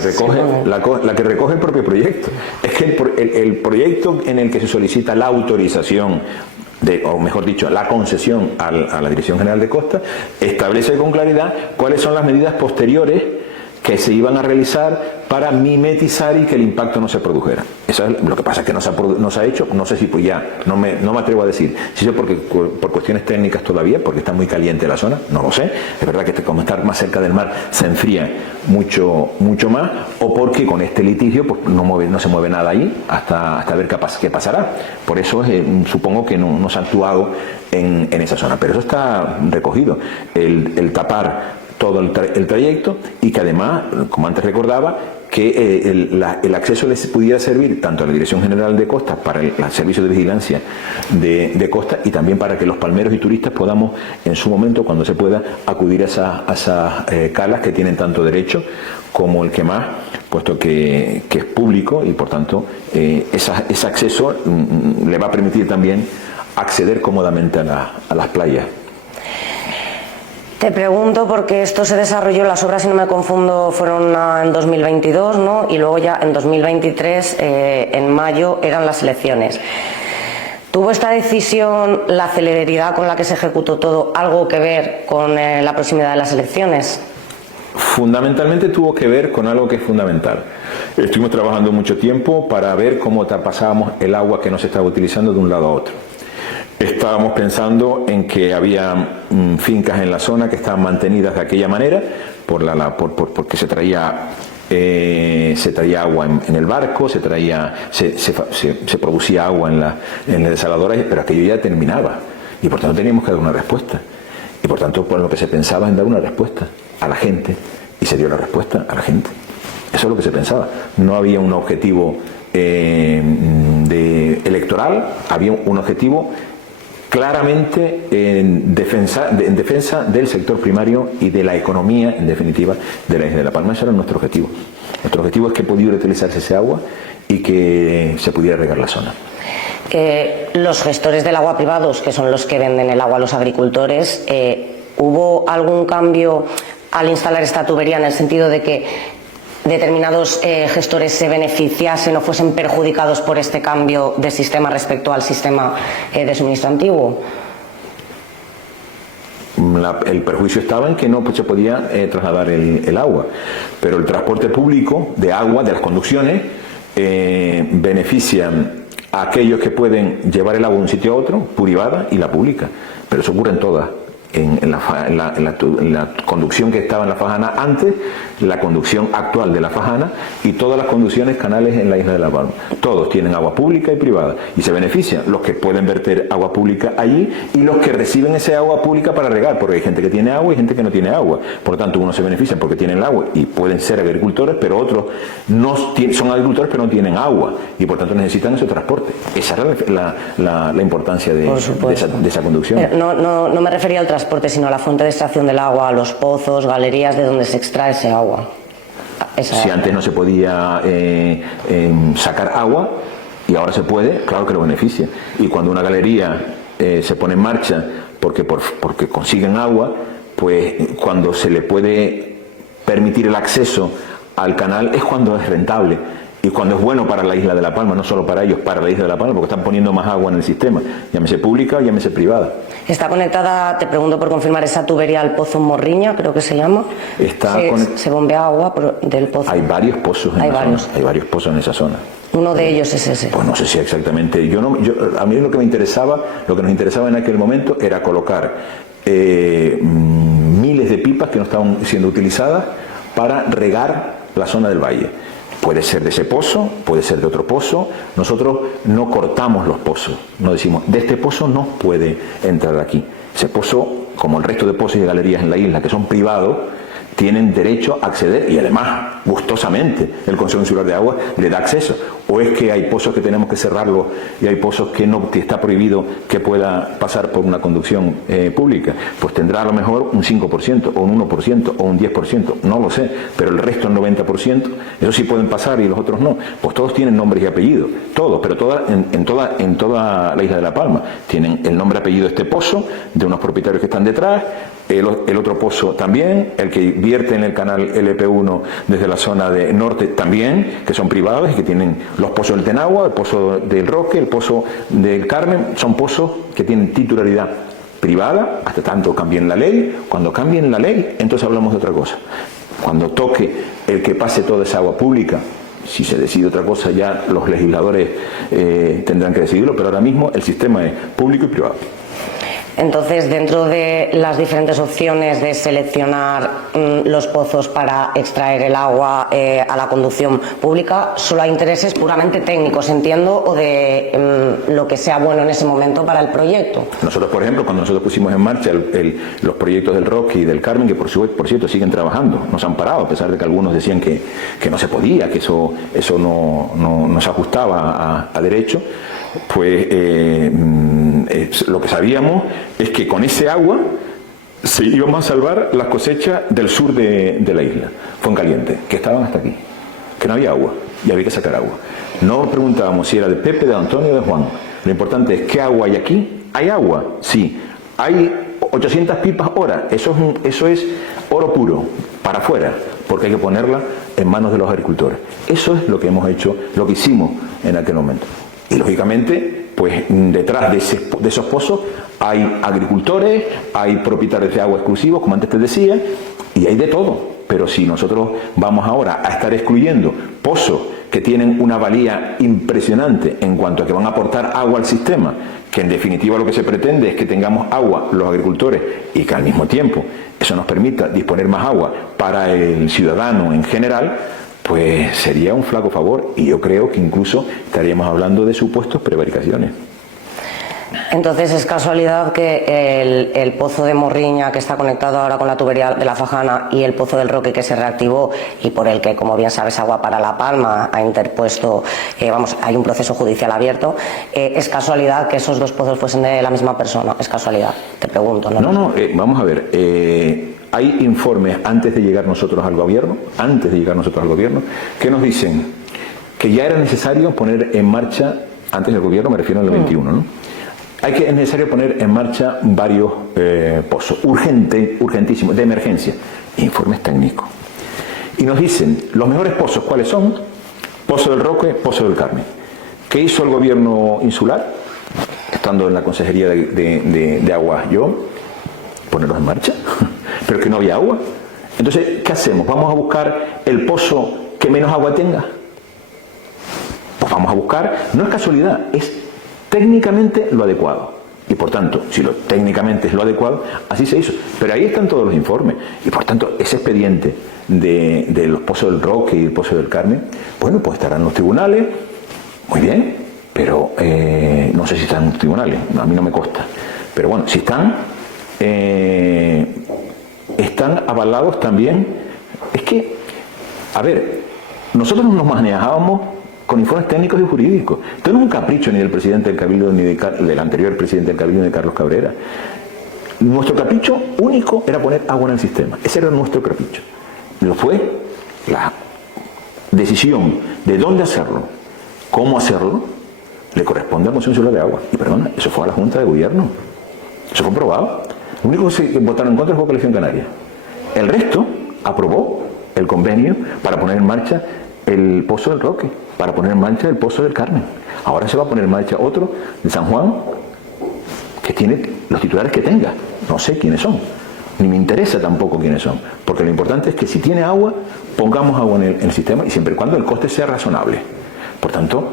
recoge el propio proyecto. Es que el proyecto en el que se solicita la autorización, o mejor dicho, la concesión a la Dirección General de Costas, establece con claridad cuáles son las medidas posteriores que se iban a realizar para mimetizar y que el impacto no se produjera. Eso es lo que pasa, es que no se ha hecho, no sé si pues ya, no me atrevo a decir, si es por cuestiones técnicas todavía, porque está muy caliente la zona, no lo sé, es verdad que como estar más cerca del mar se enfría mucho más, o porque con este litigio pues no se mueve nada ahí hasta ver qué pasará. Por eso supongo que no se ha actuado en esa zona, pero eso está recogido, el tapar todo el trayecto, y que además, como antes recordaba, que el acceso les pudiera servir tanto a la Dirección General de Costas para el servicio de vigilancia de costas y también para que los palmeros y turistas podamos en su momento, cuando se pueda, acudir a esas calas que tienen tanto derecho como el que más, puesto que es público y por tanto ese acceso le va a permitir también acceder cómodamente a las playas. Te pregunto porque esto se desarrolló, las obras, si no me confundo, fueron en 2022, ¿no? Y luego ya en 2023, en mayo, eran las elecciones. ¿Tuvo esta decisión, la celeridad con la que se ejecutó todo, algo que ver con la proximidad de las elecciones? Fundamentalmente tuvo que ver con algo que es fundamental. Estuvimos trabajando mucho tiempo para ver cómo pasábamos el agua que no se estaba utilizando de un lado a otro. Estábamos pensando en que había fincas en la zona que estaban mantenidas de aquella manera porque se traía agua en el barco, se producía agua en las desaladoras, pero aquello ya terminaba y por tanto teníamos que dar una respuesta. Y por tanto, por lo que se pensaba en dar una respuesta a la gente, y se dio la respuesta a la gente. Eso es lo que se pensaba. No había un objetivo electoral, había un objetivo claramente en defensa del sector primario y de la economía, en definitiva, de la isla de La Palma. Ese era nuestro objetivo. Nuestro objetivo es que pudiera utilizarse ese agua y que se pudiera regar la zona. Los gestores del agua privados, que son los que venden el agua a los agricultores, ¿hubo algún cambio al instalar esta tubería en el sentido de que determinados gestores se beneficiasen o fuesen perjudicados por este cambio de sistema respecto al sistema de suministro antiguo? El perjuicio estaba en que no se podía trasladar el agua, pero el transporte público de agua, de las conducciones, benefician a aquellos que pueden llevar el agua de un sitio a otro, privada y la pública, pero eso ocurre en todas. En la conducción que estaba en la Fajana antes, la conducción actual de la Fajana y todas las conducciones canales en la isla de La Palma. Todos tienen agua pública y privada y se benefician los que pueden verter agua pública allí y los que reciben ese agua pública para regar, porque hay gente que tiene agua y gente que no tiene agua. Por lo tanto, unos se benefician porque tienen el agua y pueden ser agricultores, pero otros no son agricultores pero no tienen agua y por tanto necesitan ese transporte. Esa era la importancia de esa conducción. Pero no me refería al transporte, sino a la fuente de extracción del agua, a los pozos, galerías de donde se extrae ese agua. Si antes no se podía sacar agua y ahora se puede, claro que lo beneficia. Y cuando una galería se pone en marcha porque consiguen agua, pues cuando se le puede permitir el acceso al canal es cuando es rentable. Y cuando es bueno para la isla de La Palma, no solo para ellos, para la isla de La Palma, porque están poniendo más agua en el sistema, llámese pública o llámese privada. Está conectada, te pregunto por confirmar, esa tubería al pozo Morriña, creo que se llama. Se bombea agua del pozo. Hay varios pozos en la zona. Hay varios pozos en esa zona. Uno de ellos es ese. Pues no sé si exactamente. A mí lo que nos interesaba en aquel momento era colocar miles de pipas que no estaban siendo utilizadas para regar la zona del valle. Puede ser de ese pozo, puede ser de otro pozo. Nosotros no cortamos los pozos, no decimos, de este pozo no puede entrar aquí. Ese pozo, como el resto de pozos y galerías en la isla, que son privados, tienen derecho a acceder y además, gustosamente, el Consejo Insular de Agua le da acceso. ¿O es que hay pozos que tenemos que cerrarlos y hay pozos que no está prohibido que pueda pasar por una conducción pública? Pues tendrá a lo mejor un 5%, o un 1%, o un 10%, no lo sé, pero el resto, el 90%, esos sí pueden pasar y los otros no. Pues todos tienen nombres y apellidos, todos, pero en toda la isla de La Palma. Tienen el nombre y apellido de este pozo, de unos propietarios que están detrás, el otro pozo también, el que vierte en el canal LP1 desde la zona de norte también, que son privados y que tienen los pozos del Tenagua, el pozo del Roque, el pozo del Carmen, son pozos que tienen titularidad privada, hasta tanto cambien la ley. Cuando cambien la ley, entonces hablamos de otra cosa. Cuando toque el que pase toda esa agua pública, si se decide otra cosa ya los legisladores tendrán que decidirlo, pero ahora mismo el sistema es público y privado. Entonces, dentro de las diferentes opciones de seleccionar los pozos para extraer el agua a la conducción pública, solo hay intereses puramente técnicos, entiendo, o de lo que sea bueno en ese momento para el proyecto. Nosotros, por ejemplo, cuando nosotros pusimos en marcha los proyectos del Roque y del Carmen, que por cierto siguen trabajando, no se han parado, a pesar de que algunos decían que no se podía, que eso no se ajustaba a derecho, pues lo que sabíamos es que con ese agua se íbamos a salvar las cosechas del sur de la isla, Fuencaliente, que estaban hasta aquí, que no había agua y había que sacar agua. No preguntábamos si era de Pepe, de Antonio o de Juan. Lo importante es ¿qué agua hay aquí? ¿Hay agua? Sí. ¿Hay 800 pipas hora? Eso es oro puro, para afuera, porque hay que ponerla en manos de los agricultores. Eso es lo que hemos hecho, lo que hicimos en aquel momento. Y lógicamente, pues detrás de esos pozos hay agricultores, hay propietarios de agua exclusivos, como antes te decía, y hay de todo. Pero si nosotros vamos ahora a estar excluyendo pozos que tienen una valía impresionante en cuanto a que van a aportar agua al sistema, que en definitiva lo que se pretende es que tengamos agua los agricultores y que al mismo tiempo eso nos permita disponer más agua para el ciudadano en general, pues sería un flaco favor, y yo creo que incluso estaríamos hablando de supuestos prevaricaciones. Entonces es casualidad que el pozo de Morriña, que está conectado ahora con la tubería de la Fajana, y el pozo del Roque, que se reactivó y por el que, como bien sabes, Agua para La Palma ha interpuesto, hay un proceso judicial abierto, es casualidad que esos dos pozos fuesen de la misma persona. Es casualidad, te pregunto. No, vamos a ver. Hay informes antes de llegar nosotros al gobierno, que nos dicen que ya era necesario poner en marcha, antes del gobierno, me refiero al 21, ¿no? Es necesario poner en marcha varios pozos, urgentísimos, de emergencia, informes técnicos. Y nos dicen, los mejores pozos, ¿cuáles son? Pozo del Roque, Pozo del Carmen. ¿Qué hizo el gobierno insular? Estando en la Consejería de Aguas yo, ponerlos en marcha, pero que no había agua. Entonces, ¿qué hacemos? ¿Vamos a buscar el pozo que menos agua tenga? Pues vamos a buscar, no es casualidad, es técnicamente lo adecuado. Y por tanto, si técnicamente es lo adecuado, así se hizo. Pero ahí están todos los informes. Y por tanto, ese expediente de los pozos del Roque y el Pozo del Carmen, bueno, pues estarán en los tribunales, muy bien, pero no sé si están en los tribunales, a mí no me consta. Pero bueno, si están avalados también. Es que, a ver, nosotros nos manejábamos con informes técnicos y jurídicos. Esto no es un capricho ni del presidente del Cabildo ni del anterior presidente del Cabildo, de Carlos Cabrera. Nuestro capricho único era poner agua en el sistema. Ese era nuestro capricho. Lo fue la decisión de dónde hacerlo, cómo hacerlo, le corresponde a la Comisión Insular de Agua. Y perdona, eso fue a la Junta de Gobierno. Eso fue aprobado. Lo único que votaron en contra fue Coalición Canaria. El resto aprobó el convenio para poner en marcha el Pozo del Roque, para poner en marcha el Pozo del Carmen. Ahora se va a poner en marcha otro de San Juan, que tiene los titulares que tenga. No sé quiénes son, ni me interesa tampoco quiénes son, porque lo importante es que si tiene agua, pongamos agua en el sistema, y siempre y cuando el coste sea razonable. Por tanto,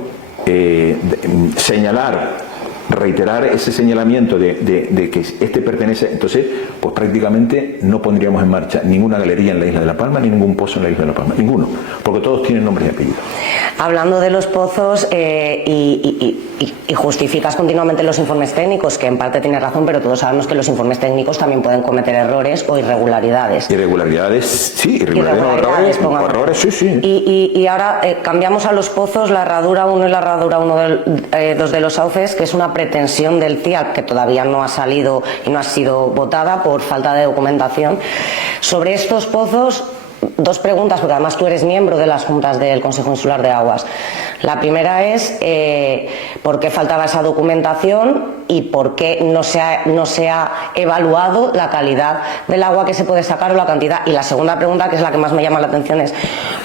reiterar ese señalamiento de que este pertenece, entonces pues prácticamente no pondríamos en marcha ninguna galería en la isla de La Palma ni ningún pozo en la isla de La Palma, ninguno, porque todos tienen nombres y apellidos. Hablando de los pozos y justificas continuamente los informes técnicos, que en parte tienes razón, pero todos sabemos que los informes técnicos también pueden cometer errores o irregularidades. Irregularidades, o errores, sí. Y ahora cambiamos a los pozos, la herradura 1 y la herradura 2 de los sauces, que es una pretensión del CIAP que todavía no ha salido y no ha sido votada por falta de documentación. Sobre estos pozos, dos preguntas, porque además tú eres miembro de las juntas del Consejo Insular de Aguas. La primera es ¿por qué faltaba esa documentación y por qué no se ha evaluado la calidad del agua que se puede sacar o la cantidad? Y la segunda pregunta, que es la que más me llama la atención, es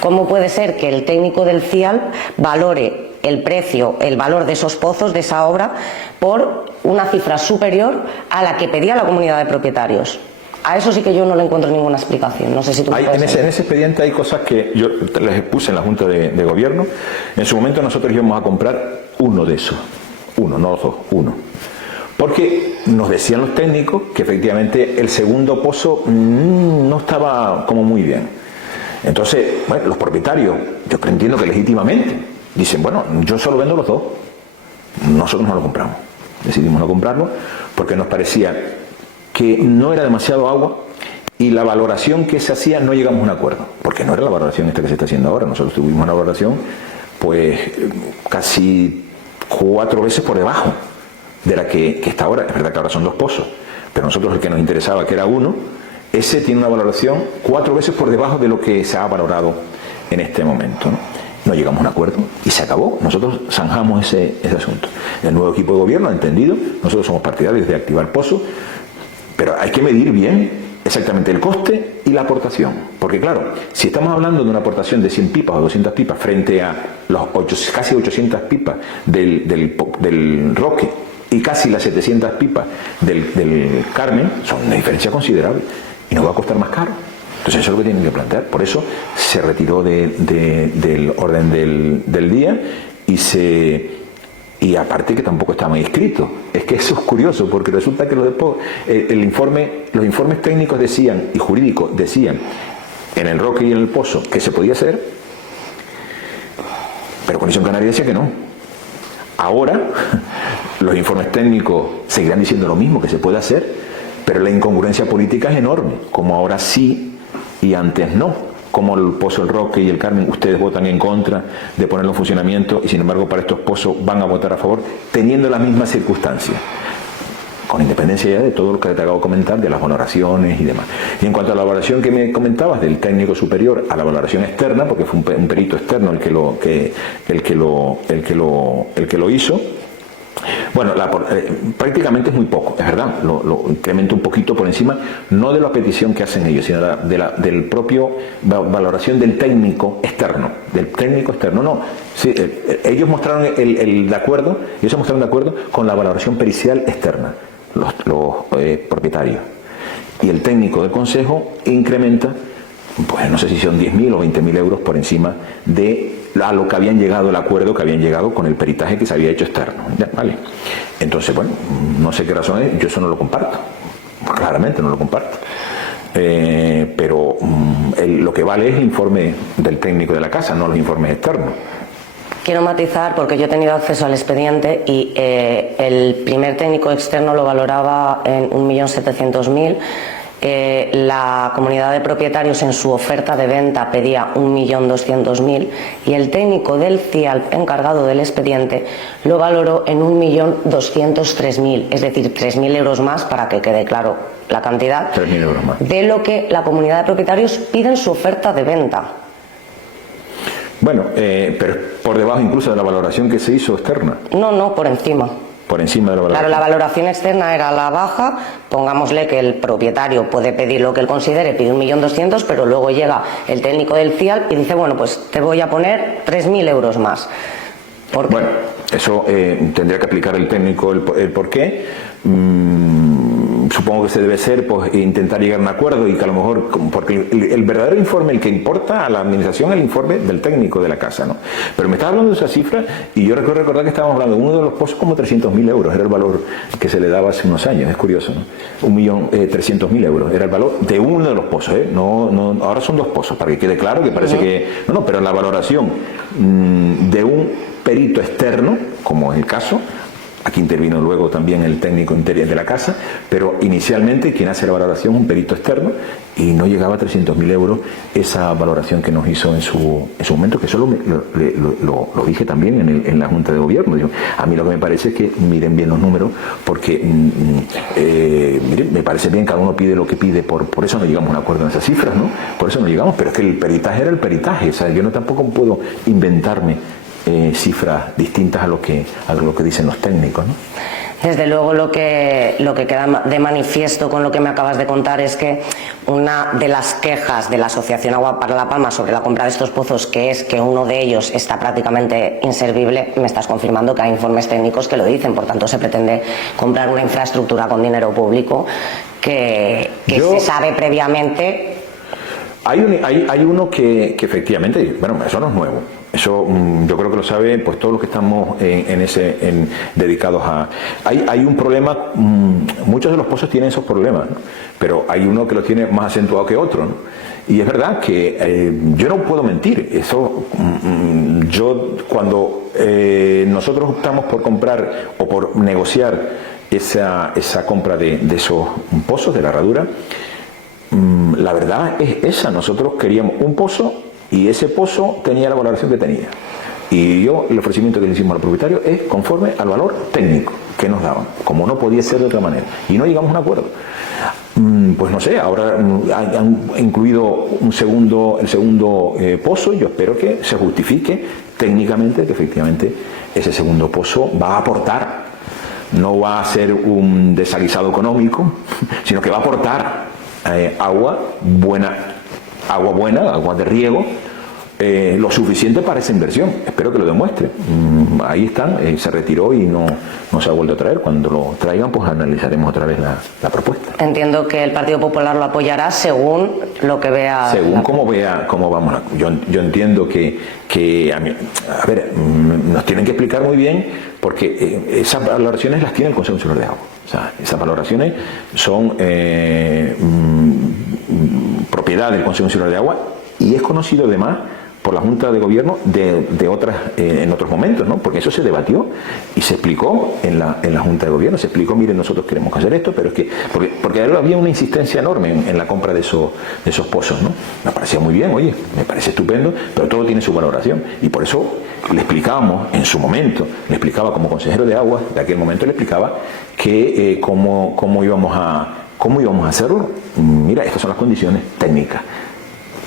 ¿cómo puede ser que el técnico del CIAL valore el precio, el valor de esos pozos, de esa obra, por una cifra superior a la que pedía la comunidad de propietarios? A eso sí que yo no le encuentro ninguna explicación. No sé si tú en ese expediente hay cosas que yo les expuse en la Junta de Gobierno. En su momento nosotros íbamos a comprar uno de esos. Uno, no dos, uno. Porque nos decían los técnicos que efectivamente el segundo pozo no estaba como muy bien. Entonces, bueno, los propietarios, yo entiendo que legítimamente, dicen, bueno, yo solo vendo los dos, nosotros no lo compramos. Decidimos no comprarlo porque nos parecía que no era demasiado agua y la valoración que se hacía no llegamos a un acuerdo, porque no era la valoración esta que se está haciendo ahora. Nosotros tuvimos una valoración pues casi 4 veces por debajo de la que está ahora. Es verdad que ahora son 2 pozos, pero nosotros el que nos interesaba, que era uno, ese tiene una valoración 4 veces por debajo de lo que se ha valorado en este momento, ¿no? No llegamos a un acuerdo y se acabó. Nosotros zanjamos ese asunto. El nuevo equipo de gobierno ha entendido, nosotros somos partidarios de activar pozos, pero hay que medir bien exactamente el coste y la aportación. Porque claro, si estamos hablando de una aportación de 100 pipas o 200 pipas frente a los casi 800 pipas del Roque y casi las 700 pipas del Carmen, son una diferencia considerable y nos va a costar más caro. Entonces eso es lo que tienen que plantear. Por eso se retiró del orden del día y aparte que tampoco estaba inscrito. Es que eso es curioso, porque resulta que los informes técnicos decían y jurídicos decían en el Roque y en el Pozo que se podía hacer, pero Conexión Canaria decía que no. Ahora los informes técnicos seguirán diciendo lo mismo, que se puede hacer, pero la incongruencia política es enorme, como ahora sí y antes no. Como el Pozo, el Roque y el Carmen, ustedes votan en contra de ponerlo en funcionamiento y sin embargo para estos pozos van a votar a favor, teniendo las mismas circunstancias, con independencia ya de todo lo que te acabo de comentar, de las valoraciones y demás. Y en cuanto a la valoración que me comentabas del técnico superior a la valoración externa, porque fue un perito externo el que lo hizo, bueno, prácticamente es muy poco, es verdad, lo incremento un poquito por encima, no de la petición que hacen ellos, sino del propio valoración del técnico externo, no, sí, ellos mostraron de acuerdo, ellos se mostraron de acuerdo con la valoración pericial externa, los propietarios, y el técnico del consejo incrementa, pues no sé si son 10.000 o 20.000 euros por encima de a lo que habían llegado, el acuerdo que habían llegado con el peritaje que se había hecho externo. ¿Ya? ¿Vale? Entonces, bueno, no sé qué razón es, yo eso no lo comparto, claramente no lo comparto. Pero lo que vale es el informe del técnico de la casa, no los informes externos. Quiero matizar porque yo he tenido acceso al expediente y el primer técnico externo lo valoraba en 1.700.000. La comunidad de propietarios en su oferta de venta pedía 1.200.000 y el técnico del CIALP encargado del expediente lo valoró en 1.203.000, es decir, 3.000 euros más, para que quede claro la cantidad, 3.000 euros más de lo que la comunidad de propietarios pide en su oferta de venta. Bueno, pero por debajo incluso de la valoración que se hizo externa. No, por encima. Por encima de la valoración. Claro, la valoración externa era la baja, pongámosle que el propietario puede pedir lo que él considere, pide 1.200.000, pero luego llega el técnico del CIALP y dice, bueno, pues te voy a poner 3.000 euros más. ¿Por qué? Bueno, eso tendría que aplicar el técnico el por qué. Supongo que se debe ser pues intentar llegar a un acuerdo y que a lo mejor, porque el verdadero informe, el que importa a la administración, es el informe del técnico de la casa, ¿no? Pero me estaba hablando de esa cifra y yo recuerdo recordar que estábamos hablando de uno de los pozos como 300.000 euros, era el valor que se le daba hace unos años, es curioso, ¿no? 1.300.000 euros era el valor de uno de los pozos, ¿eh? No, ahora son 2 pozos, para que quede claro que parece que... No, pero la valoración de un perito externo, como es el caso. Aquí intervino luego también el técnico interior de la casa, pero inicialmente quien hace la valoración es un perito externo y no llegaba a 300.000 euros esa valoración que nos hizo en su momento, que eso lo dije también en la Junta de Gobierno. Digo, a mí lo que me parece es que miren bien los números, porque miren, me parece bien, cada uno pide lo que pide, por eso no llegamos a un acuerdo en esas cifras, ¿no? Por eso no llegamos, pero es que el peritaje era el peritaje, o sea, yo tampoco puedo inventarme cifras distintas a lo que dicen los técnicos, ¿no? Desde luego lo que queda de manifiesto con lo que me acabas de contar es que una de las quejas de la Asociación Agua para La Palma sobre la compra de estos pozos, que es que uno de ellos está prácticamente inservible, me estás confirmando que hay informes técnicos que lo dicen, por tanto se pretende comprar una infraestructura con dinero público que se sabe previamente. Hay uno que efectivamente, bueno, eso no es nuevo. Eso yo creo que lo sabe pues todos los que estamos dedicados a... Hay un problema, muchos de los pozos tienen esos problemas, ¿no? Pero hay uno que lo tiene más acentuado que otro, ¿no? Y es verdad que yo no puedo mentir. Eso, cuando nosotros optamos por comprar o por negociar esa compra de esos pozos, de la herradura, la verdad es esa. Nosotros queríamos un pozo y ese pozo tenía la valoración que tenía. Y el ofrecimiento que le hicimos al propietario es conforme al valor técnico que nos daban, como no podía ser de otra manera. Y no llegamos a un acuerdo. Pues no sé, ahora han incluido el segundo pozo, y yo espero que se justifique técnicamente que efectivamente ese segundo pozo va a aportar, no va a ser un desaguisado económico, sino que va a aportar agua buena, agua de riego, lo suficiente para esa inversión. Espero que lo demuestre. Ahí están, se retiró y no se ha vuelto a traer. Cuando lo traigan, pues analizaremos otra vez la propuesta. Entiendo que el Partido Popular lo apoyará según lo que vea. Según cómo vamos. Yo entiendo que a ver, nos tienen que explicar muy bien, porque esas valoraciones las tiene el Consejo Insular de Agua. O sea, esas valoraciones son propiedad del Consejo Insular de Agua, y es conocido además por la Junta de Gobierno en otros momentos, ¿no? Porque eso se debatió y se explicó en la Junta de Gobierno. Se explicó, miren, nosotros queremos hacer esto, pero es que porque había una insistencia enorme en la compra de esos pozos, ¿no? Me parecía muy bien, oye, me parece estupendo, pero todo tiene su valoración, y por eso le explicábamos en su momento, le explicaba como consejero de Agua, de aquel momento le explicaba que cómo íbamos a hacerlo. Mira, estas son las condiciones técnicas,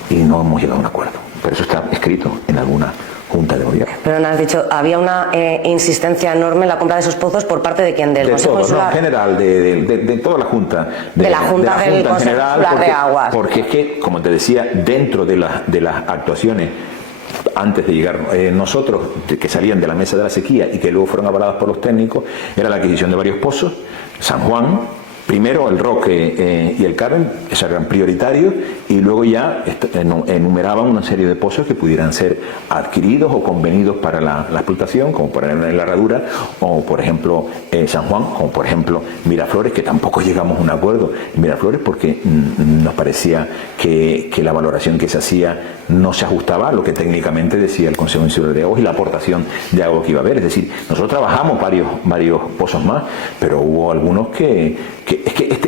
y no hemos llegado a un acuerdo. Pero eso está escrito en alguna Junta de Gobierno. Pero no has dicho, había una insistencia enorme en la compra de esos pozos por parte de quién, del Consejo Insular. No, en general, de toda la Junta. De la Junta del Consejo Insular de Aguas. Porque es que, como te decía, dentro de las actuaciones, antes de llegar nosotros, que salían de la mesa de la sequía y que luego fueron avaladas por los técnicos, era la adquisición de varios pozos. San Juan, primero el Roque y el Carmen, esos eran prioritarios, y luego ya enumeraban una serie de pozos que pudieran ser adquiridos o convenidos para la explotación, como por ejemplo en la Herradura, o por ejemplo San Juan, como por ejemplo Miraflores, que tampoco llegamos a un acuerdo en Miraflores porque nos parecía que la valoración que se hacía no se ajustaba a lo que técnicamente decía el Consejo Insular de Aguas y la aportación de agua que iba a haber. Es decir, nosotros trabajamos varios pozos más, pero hubo algunos que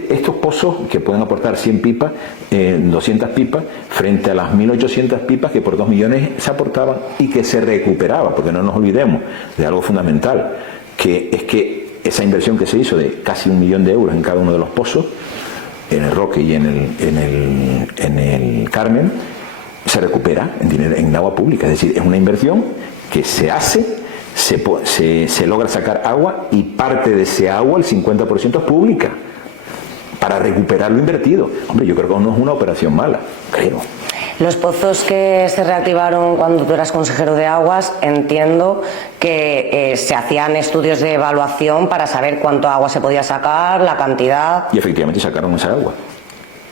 estos pozos que pueden aportar 100 pipas, 200 pipas, frente a las 1.800 pipas que por 2 millones se aportaban y que se recuperaba, porque no nos olvidemos de algo fundamental, que es que esa inversión que se hizo de casi 1 millón de euros en cada uno de los pozos, en el Roque y en el Carmen, se recupera en dinero, en agua pública. Es decir, es una inversión que se hace, se logra sacar agua, y parte de ese agua, el 50%, es pública, para recuperar lo invertido. Hombre, yo creo que no es una operación mala, creo. Los pozos que se reactivaron cuando tú eras consejero de Aguas, entiendo que se hacían estudios de evaluación para saber cuánto agua se podía sacar, la cantidad. Y efectivamente sacaron esa agua.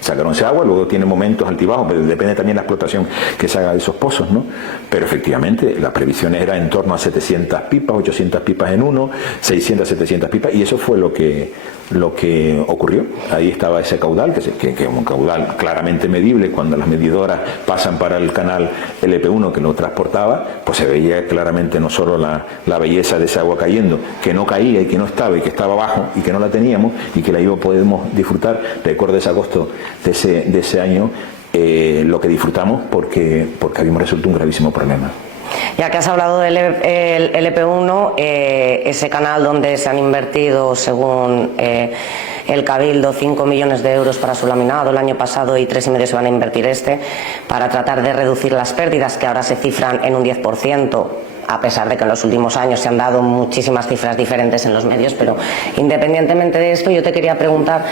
Sacaron ese agua, luego tiene momentos altibajos, pero depende también de la explotación que se haga de esos pozos, ¿no? Pero efectivamente las previsiones eran en torno a 700 pipas, 800 pipas en uno, 600, 700 pipas, y eso fue lo que ocurrió. Ahí estaba ese caudal, que es un caudal claramente medible. Cuando las medidoras pasan para el canal LP1 que lo transportaba, pues se veía claramente no solo la belleza de ese agua cayendo, que no caía y que no estaba, y que estaba abajo y que no la teníamos y que la podemos disfrutar. Recuerdo ese agosto de ese año, lo que disfrutamos porque habíamos resuelto un gravísimo problema. Ya que has hablado del LP1, ese canal donde se han invertido, según el Cabildo, 5 millones de euros para su laminado el año pasado y 3,5 se van a invertir para tratar de reducir las pérdidas, que ahora se cifran en un 10%, a pesar de que en los últimos años se han dado muchísimas cifras diferentes en los medios. Pero independientemente de esto, yo te quería preguntar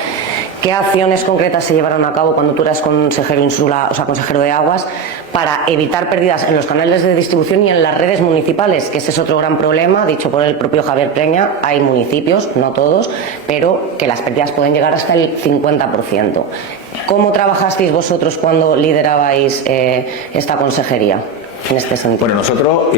qué acciones concretas se llevaron a cabo cuando tú eras consejero insular, o sea, consejero de Aguas, para evitar pérdidas en los canales de distribución y en las redes municipales, que ese es otro gran problema, dicho por el propio Javier Preña. Hay municipios, no todos, pero que las pérdidas pueden llegar hasta el 50%. ¿Cómo trabajasteis vosotros cuando liderabais esta consejería en este sentido? Bueno, nosotros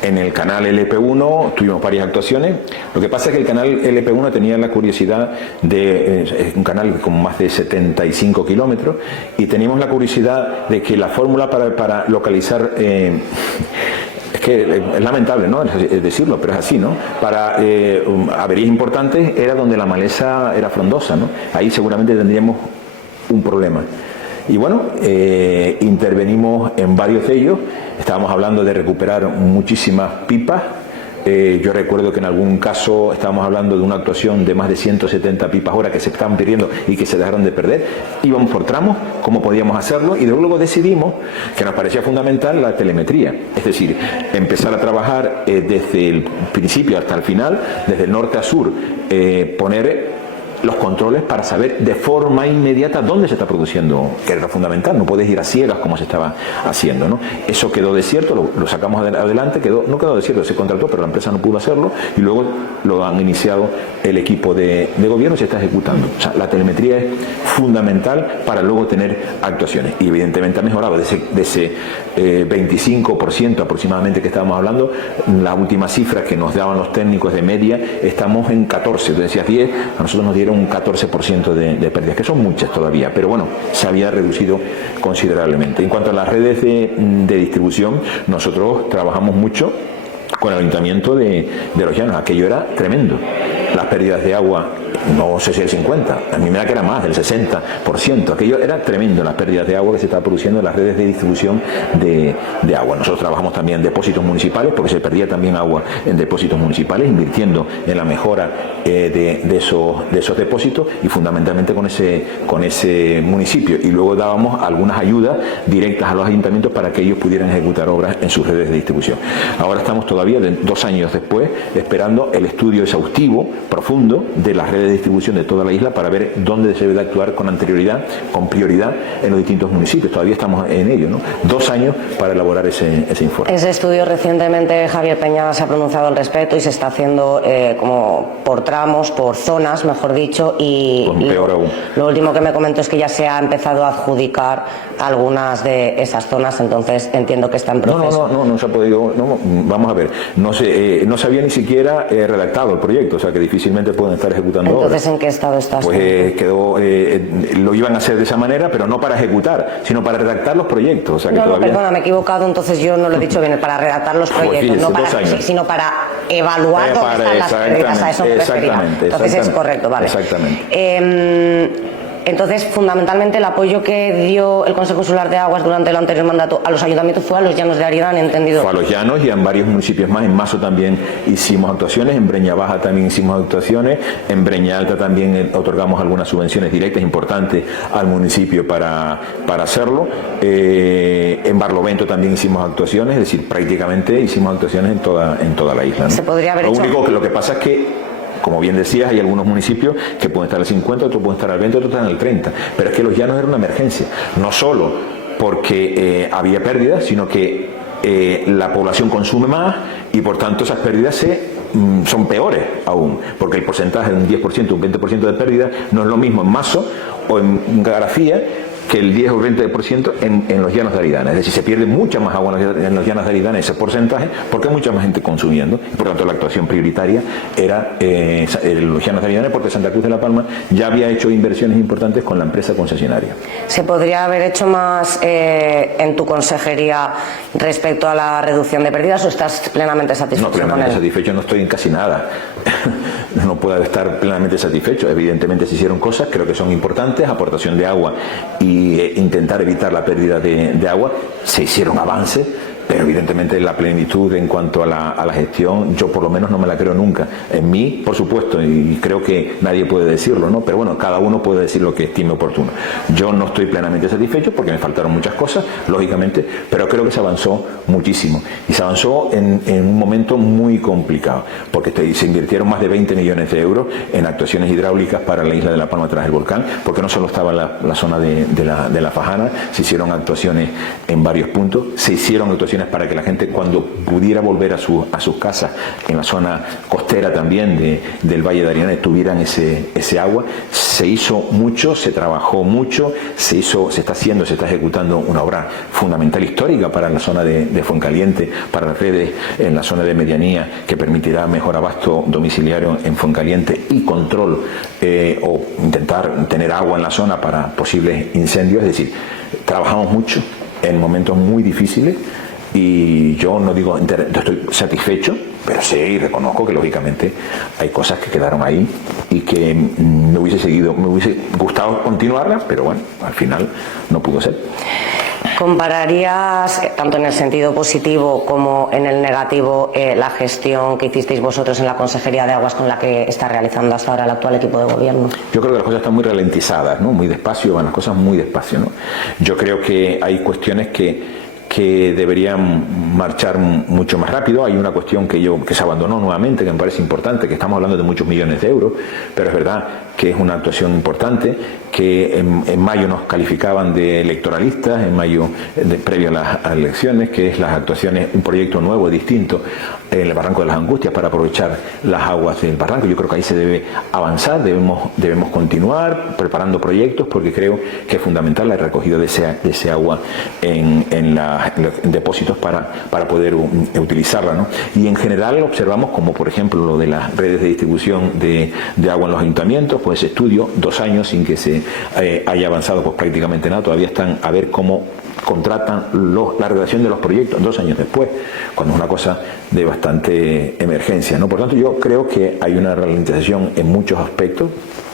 en el canal LP1 tuvimos varias actuaciones. Lo que pasa es que el canal LP1 tenía la curiosidad de un canal con más de 75 kilómetros y teníamos la curiosidad de que la fórmula para localizar es que es lamentable, ¿no?, es decirlo, pero es así, ¿no? Para averías importantes era donde la maleza era frondosa, ¿no? Ahí seguramente tendríamos un problema. Y bueno, intervenimos en varios de ellos. Estábamos hablando de recuperar muchísimas pipas. Yo recuerdo que en algún caso estábamos hablando de una actuación de más de 170 pipas hora que se estaban perdiendo y que se dejaron de perder. Íbamos por tramos, cómo podíamos hacerlo, y luego decidimos que nos parecía fundamental la telemetría. Es decir, empezar a trabajar desde el principio hasta el final, desde el norte a sur, poner los controles para saber de forma inmediata dónde se está produciendo, que era fundamental. No puedes ir a ciegas como se estaba haciendo, ¿no? Eso quedó desierto, lo sacamos adelante, no quedó desierto, se contrató, pero la empresa no pudo hacerlo, y luego lo han iniciado el equipo de gobierno y se está ejecutando. O sea, la telemetría es fundamental para luego tener actuaciones, y evidentemente ha mejorado de ese 25% aproximadamente que estábamos hablando. Las últimas cifras que nos daban los técnicos de media, estamos en 14, tú decías 10, a nosotros nos dieron un 14% de pérdidas, que son muchas todavía, pero bueno, se había reducido considerablemente. En cuanto a las redes de distribución, nosotros trabajamos mucho con el Ayuntamiento de Los Llanos. Aquello era tremendo. Las pérdidas de agua, no sé si el 50, a mí me da que era más, del 60%. Aquello era tremendo, las pérdidas de agua que se estaban produciendo en las redes de distribución de agua. Nosotros trabajamos también en depósitos municipales, porque se perdía también agua en depósitos municipales, invirtiendo en la mejora de esos depósitos, y fundamentalmente con ese municipio. Y luego dábamos algunas ayudas directas a los ayuntamientos para que ellos pudieran ejecutar obras en sus redes de distribución. Ahora estamos todavía, 2 años después, esperando el estudio exhaustivo, profundo, de las redes de distribución de toda la isla, para ver dónde se debe actuar con anterioridad, con prioridad en los distintos municipios. Todavía estamos en ello, ¿no? 2 años para elaborar ese informe. Ese estudio, recientemente Javier Peña se ha pronunciado al respecto y se está haciendo como por tramos, por zonas, mejor dicho, y peor aún. Lo último que me comentó es que ya se ha empezado a adjudicar algunas de esas zonas, entonces entiendo que está en proceso. No se ha podido, vamos a ver, no se había ni siquiera redactado el proyecto, o sea que difícilmente pueden estar ejecutando. Entonces, ¿en qué estado está? Pues lo iban a hacer de esa manera, pero no para ejecutar, sino para redactar los proyectos. O sea que todavía... perdona, me he equivocado, entonces yo no lo he dicho bien, para redactar los proyectos, no para, sino para evaluar dónde están las pérdidas, a eso me refería. Entonces es correcto, vale. Exactamente. Entonces, fundamentalmente, el apoyo que dio el Consejo Insular de Aguas durante el anterior mandato a los ayuntamientos fue a los Llanos de Aridane, entendido. Fue a los Llanos y en varios municipios más. En Maso también hicimos actuaciones, en Breña Baja también hicimos actuaciones, en Breña Alta también otorgamos algunas subvenciones directas importantes al municipio para hacerlo. En Barlovento también hicimos actuaciones, es decir, prácticamente hicimos actuaciones en toda la isla, ¿no? Se podría haber Lo que pasa es que, como bien decías, hay algunos municipios que pueden estar al 50, otros pueden estar al 20, otros están al 30. Pero es que Los Llanos era una emergencia. No solo porque había pérdidas, sino que la población consume más y por tanto esas pérdidas son peores aún. Porque el porcentaje de un 10%, un 20% de pérdidas no es lo mismo en Maso o en Garafía que el 10 o 20% en los Llanos de Aridane. Es decir, se pierde mucha más agua en los Llanos de Aridane, ese porcentaje, porque hay mucha más gente consumiendo. Y por lo tanto, la actuación prioritaria era los Llanos de Aridane, porque Santa Cruz de la Palma ya había hecho inversiones importantes con la empresa concesionaria. ¿Se podría haber hecho más en tu consejería respecto a la reducción de pérdidas, o estás plenamente satisfecho? No, plenamente satisfecho no estoy en casi nada. No puedo estar plenamente satisfecho. Evidentemente se hicieron cosas, creo que son importantes, aportación de agua y intentar evitar la pérdida de agua. Se hicieron avances, pero evidentemente la plenitud en cuanto a la gestión, yo por lo menos no me la creo nunca. En mí, por supuesto, y creo que nadie puede decirlo, ¿no? Pero bueno, cada uno puede decir lo que estime oportuno. Yo no estoy plenamente satisfecho porque me faltaron muchas cosas, lógicamente, pero creo que se avanzó muchísimo. Y se avanzó en un momento muy complicado, porque se invirtieron más de 20 millones de euros en actuaciones hidráulicas para la isla de La Palma tras el volcán, porque no solo estaba la zona de la Fajana, se hicieron actuaciones en varios puntos, se hicieron actuaciones condiciones para que la gente, cuando pudiera volver a sus casas, en la zona costera también del Valle de Arenales, tuvieran ese agua. Se hizo mucho, se trabajó mucho, se está ejecutando una obra fundamental histórica para la zona de Fuencaliente, para las redes en la zona de medianía, que permitirá mejor abasto domiciliario en Fuencaliente y control o intentar tener agua en la zona para posibles incendios. Es decir, trabajamos mucho en momentos muy difíciles y yo no digo estoy satisfecho, pero sí y reconozco que lógicamente hay cosas que quedaron ahí y que me hubiese gustado continuarlas, pero bueno, al final no pudo ser. ¿Compararías, tanto en el sentido positivo como en el negativo, la gestión que hicisteis vosotros en la Consejería de Aguas con la que está realizando hasta ahora el actual equipo de gobierno? Yo creo que las cosas están muy ralentizadas, ¿no? Muy despacio, van las cosas muy despacio, ¿no? Yo creo que hay cuestiones que deberían marchar mucho más rápido. Hay una cuestión que se abandonó nuevamente, que me parece importante, que estamos hablando de muchos millones de euros, pero es verdad que es una actuación importante, que en mayo nos calificaban de electoralistas, en mayo previo a las elecciones, que es las actuaciones, un proyecto nuevo, distinto, en el Barranco de las Angustias para aprovechar las aguas del barranco. Yo creo que ahí se debe avanzar, debemos continuar preparando proyectos, porque creo que es fundamental la recogida de ese agua en depósitos para poder utilizarla, ¿no? Y en general observamos, como por ejemplo lo de las redes de distribución de agua en los ayuntamientos, pues ese estudio, 2 años sin que se haya avanzado pues prácticamente nada. Todavía están a ver cómo contratan la redacción de los proyectos 2 años después, cuando es una cosa de bastante emergencia, ¿no? Por tanto, yo creo que hay una ralentización en muchos aspectos,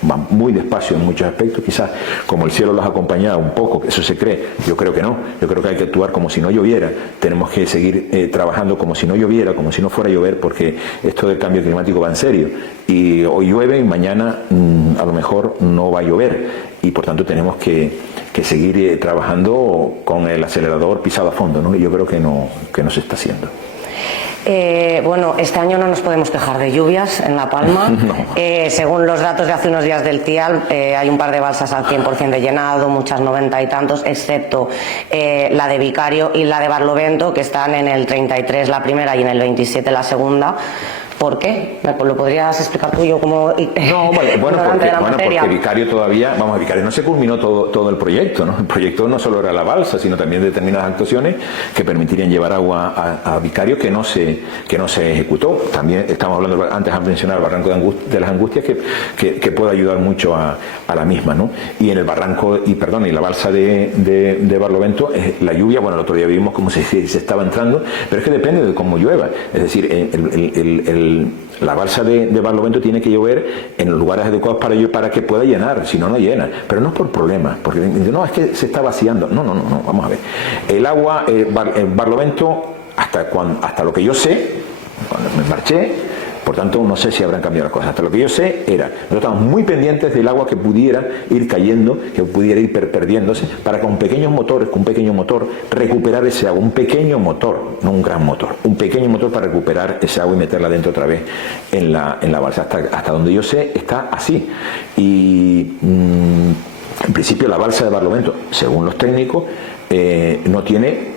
va muy despacio en muchos aspectos, quizás como el cielo los ha acompañado un poco, eso se cree. Yo creo que no, yo creo que hay que actuar como si no lloviera, tenemos que seguir trabajando como si no lloviera, como si no fuera a llover, porque esto del cambio climático va en serio, y hoy llueve y mañana a lo mejor no va a llover, y por tanto tenemos que seguir trabajando con el acelerador pisado a fondo, ¿no? Y yo creo que no se está haciendo. Bueno, este año no nos podemos quejar de lluvias en La Palma. No. Según los datos de hace unos días del TIAL, hay un par de balsas al 100% de llenado, muchas 90 y tantos, excepto la de Vicario y la de Barlovento, que están en el 33 la primera y en el 27 la segunda. ¿Por qué? ¿Lo podrías explicar tú? Yo como no, vale, porque Vicario todavía, Vicario no se culminó todo el proyecto, ¿no? El proyecto no solo era la balsa, sino también determinadas actuaciones que permitirían llevar agua a Vicario que no se ejecutó. También estamos hablando, antes de mencionar el Barranco de las Angustias, que puede ayudar mucho a la misma, ¿no? Y en el barranco, y la balsa de Barlovento, la lluvia, bueno, el otro día vimos cómo se estaba entrando, pero es que depende de cómo llueva. Es decir, la balsa de Barlovento tiene que llover en los lugares adecuados para que pueda llenar, si no, no llena. Pero no es por problemas, porque no, es que se está vaciando. No, vamos a ver. El agua, Barlovento, hasta lo que yo sé, cuando me marché, por tanto no sé si habrán cambiado las cosas. Hasta lo que yo sé nosotros estamos muy pendientes del agua que pudiera ir cayendo, que pudiera ir perdiéndose, para con pequeños motores, con un pequeño motor, recuperar ese agua. Un pequeño motor, no un gran motor, un pequeño motor para recuperar ese agua y meterla dentro otra vez en la balsa. Hasta donde yo sé está así. Y en principio la balsa de Barlovento, según los técnicos, no tiene,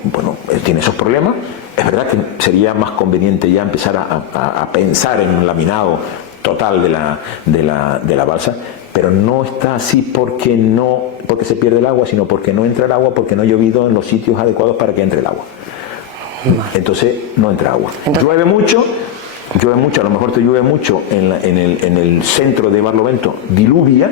tiene esos problemas. Es verdad que sería más conveniente ya empezar a pensar en un laminado total de la balsa, pero no está así porque se pierde el agua, sino porque no entra el agua, porque no ha llovido en los sitios adecuados para que entre el agua. Entonces no entra agua. Llueve mucho, a lo mejor te llueve mucho en el centro de Barlovento, diluvia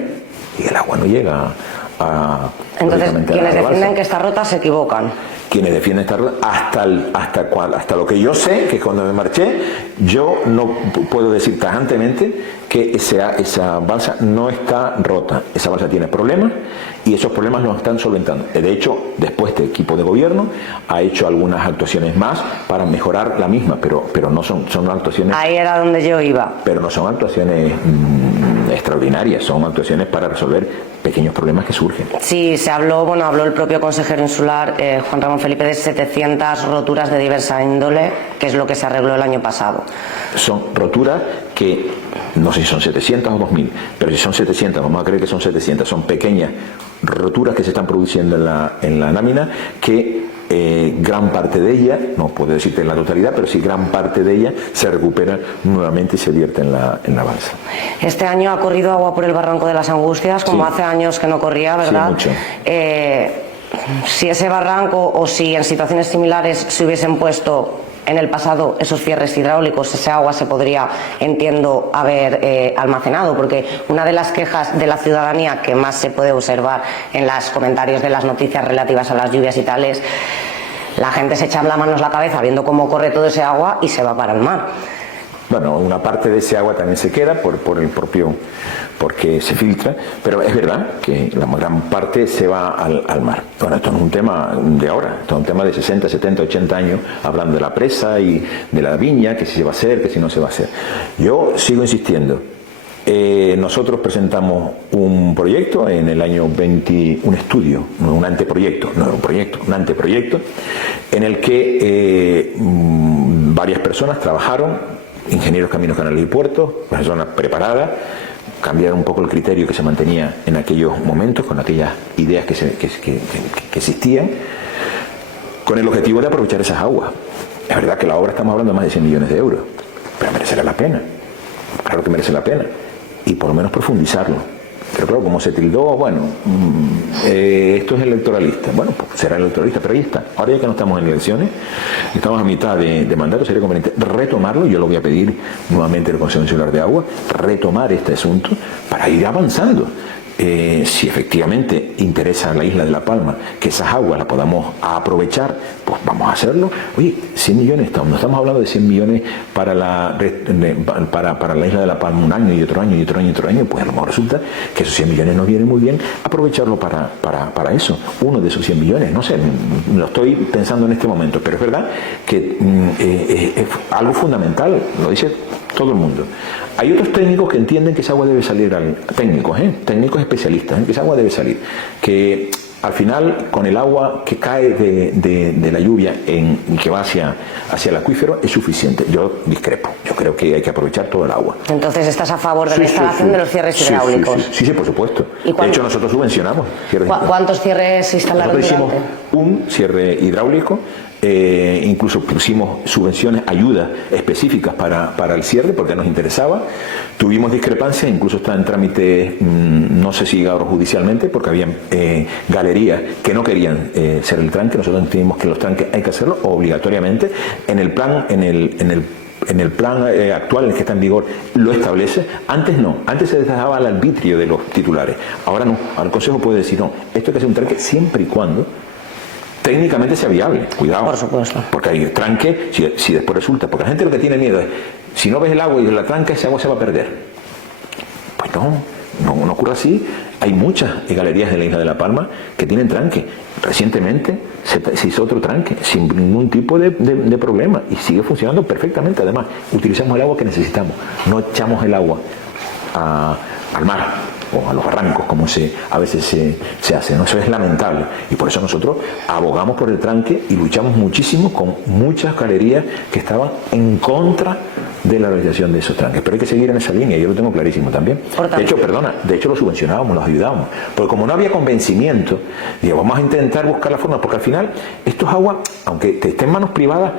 y el agua no llega a... Entonces, quienes defienden que está rota se equivocan. Quienes defienden esta ruta, hasta lo que yo sé, que cuando me marché, yo no puedo decir tajantemente que esa balsa no está rota. Esa balsa tiene problemas y esos problemas los están solventando. De hecho, después este equipo de gobierno ha hecho algunas actuaciones más para mejorar la misma, pero no son actuaciones... Ahí era donde yo iba. Pero no son actuaciones extraordinarias, son actuaciones para resolver pequeños problemas que surgen. Sí, habló el propio consejero insular, Juan Ramón Felipe, de 700 roturas de diversa índole, que es lo que se arregló el año pasado. Son roturas que, no sé si son 700 o 2000, pero si son 700, vamos a creer que son 700, son pequeñas roturas que se están produciendo en la lámina, que gran parte de ella, no puedo decirte en la totalidad, pero sí gran parte de ella se recupera nuevamente y se vierte en la balsa. Este año ha corrido agua por el Barranco de las Angustias, como sí. Hace años que no corría, ¿verdad? Sí, mucho. Si ese barranco o si en situaciones similares se hubiesen puesto en el pasado esos cierres hidráulicos, ese agua se podría, entiendo, haber almacenado, porque una de las quejas de la ciudadanía que más se puede observar en los comentarios de las noticias relativas a las lluvias y tal es la gente se echa las manos a la cabeza viendo cómo corre todo ese agua y se va para el mar. Bueno, una parte de ese agua también se queda por el propio, porque se filtra, pero es verdad que la gran parte se va al mar. Bueno, esto no es un tema de ahora, esto es un tema de 60, 70, 80 años, hablando de la presa y de la viña, que si se va a hacer, que si no se va a hacer. Yo sigo insistiendo. Nosotros presentamos un proyecto en el año 20, un estudio, no un anteproyecto, no era un proyecto, un anteproyecto, en el que varias personas trabajaron, ingenieros caminos, canales y puertos, personas preparadas, cambiaron un poco el criterio que se mantenía en aquellos momentos, con aquellas ideas que existían, con el objetivo de aprovechar esas aguas. Es verdad que la obra estamos hablando de más de 100 millones de euros, pero merecerá la pena, claro que merece la pena, y por lo menos profundizarlo. Pero claro, como se tildó, bueno, esto es electoralista. Bueno, pues será electoralista, pero ahí está. Ahora ya que no estamos en elecciones, estamos a mitad de mandato, sería conveniente retomarlo. Yo lo voy a pedir nuevamente al Consejo Insular de Agua, retomar este asunto para ir avanzando. Si efectivamente interesa a la isla de La Palma que esas aguas las podamos aprovechar, pues vamos a hacerlo. Oye, 100 millones, no estamos hablando de 100 millones para la isla de La Palma un año y otro año y otro año y otro año, pues a lo mejor resulta que esos 100 millones nos vienen muy bien aprovecharlo para eso. Uno de esos 100 millones, no sé, lo estoy pensando en este momento, pero es verdad que es algo fundamental, lo dice todo el mundo. Hay otros técnicos que entienden que esa agua debe salir técnicos especialistas, que esa agua debe salir, que al final con el agua que cae de la lluvia y que va hacia el acuífero es suficiente. Yo discrepo, yo creo que hay que aprovechar todo el agua. Entonces estás a favor de la instalación de los cierres hidráulicos. Sí, por supuesto. De hecho nosotros subvencionamos cierres. ¿Cuántos cierres se instalaron? Nosotros hicimos un cierre hidráulico. Incluso pusimos subvenciones, ayudas específicas para el cierre porque nos interesaba. Tuvimos discrepancias, incluso está en trámite, no sé si ahora judicialmente, porque había galerías que no querían ser el tranque. Nosotros entendimos que los tranques hay que hacerlo obligatoriamente. En el plan, en el plan actual, en el que está en vigor, lo establece. Antes no, antes se dejaba al arbitrio de los titulares. Ahora no, ahora el Consejo puede decir no, esto hay que hacer un tranque siempre y cuando técnicamente sea viable, cuidado. Por supuesto. Porque hay tranque, si después resulta, porque la gente lo que tiene miedo es, si no ves el agua y la tranca, ese agua se va a perder. Pues no ocurre así. Hay muchas galerías de la isla de La Palma que tienen tranque. Recientemente se hizo otro tranque sin ningún tipo de problema y sigue funcionando perfectamente. Además, utilizamos el agua que necesitamos, no echamos el agua al mar o a los barrancos como a veces se hace, ¿no? Eso es lamentable y por eso nosotros abogamos por el tranque y luchamos muchísimo con muchas galerías que estaban en contra de la realización de esos tranques, pero hay que seguir en esa línea, yo lo tengo clarísimo también. De hecho lo subvencionábamos, los ayudábamos, porque como no había convencimiento, digo, vamos a intentar buscar la forma, porque al final estos aguas, aunque esté en manos privadas,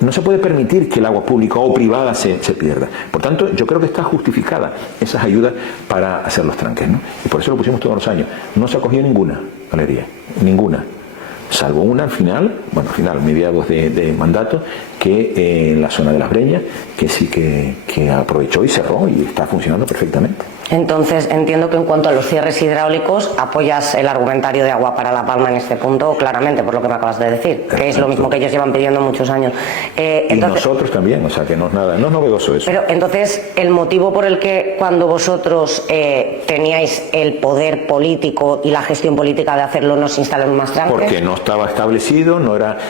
no se puede permitir que el agua pública o privada se pierda. Por tanto, yo creo que está justificada esas ayudas para hacer los tranques, ¿no? Y por eso lo pusimos todos los años. No se acogió ninguna galería, ninguna, salvo una al final, mediados de mandato, que en la zona de Las Breñas, que sí que aprovechó y cerró y está funcionando perfectamente. Entonces, entiendo que en cuanto a los cierres hidráulicos, apoyas el argumentario de Agua para La Palma en este punto, claramente, por lo que me acabas de decir, Perfecto. Que es lo mismo que ellos llevan pidiendo muchos años. Y nosotros también, o sea que no es novedoso eso. Pero entonces, el motivo por el que cuando vosotros teníais el poder político y la gestión política de hacerlo, no se instalaron más tranques. Porque no estaba establecido,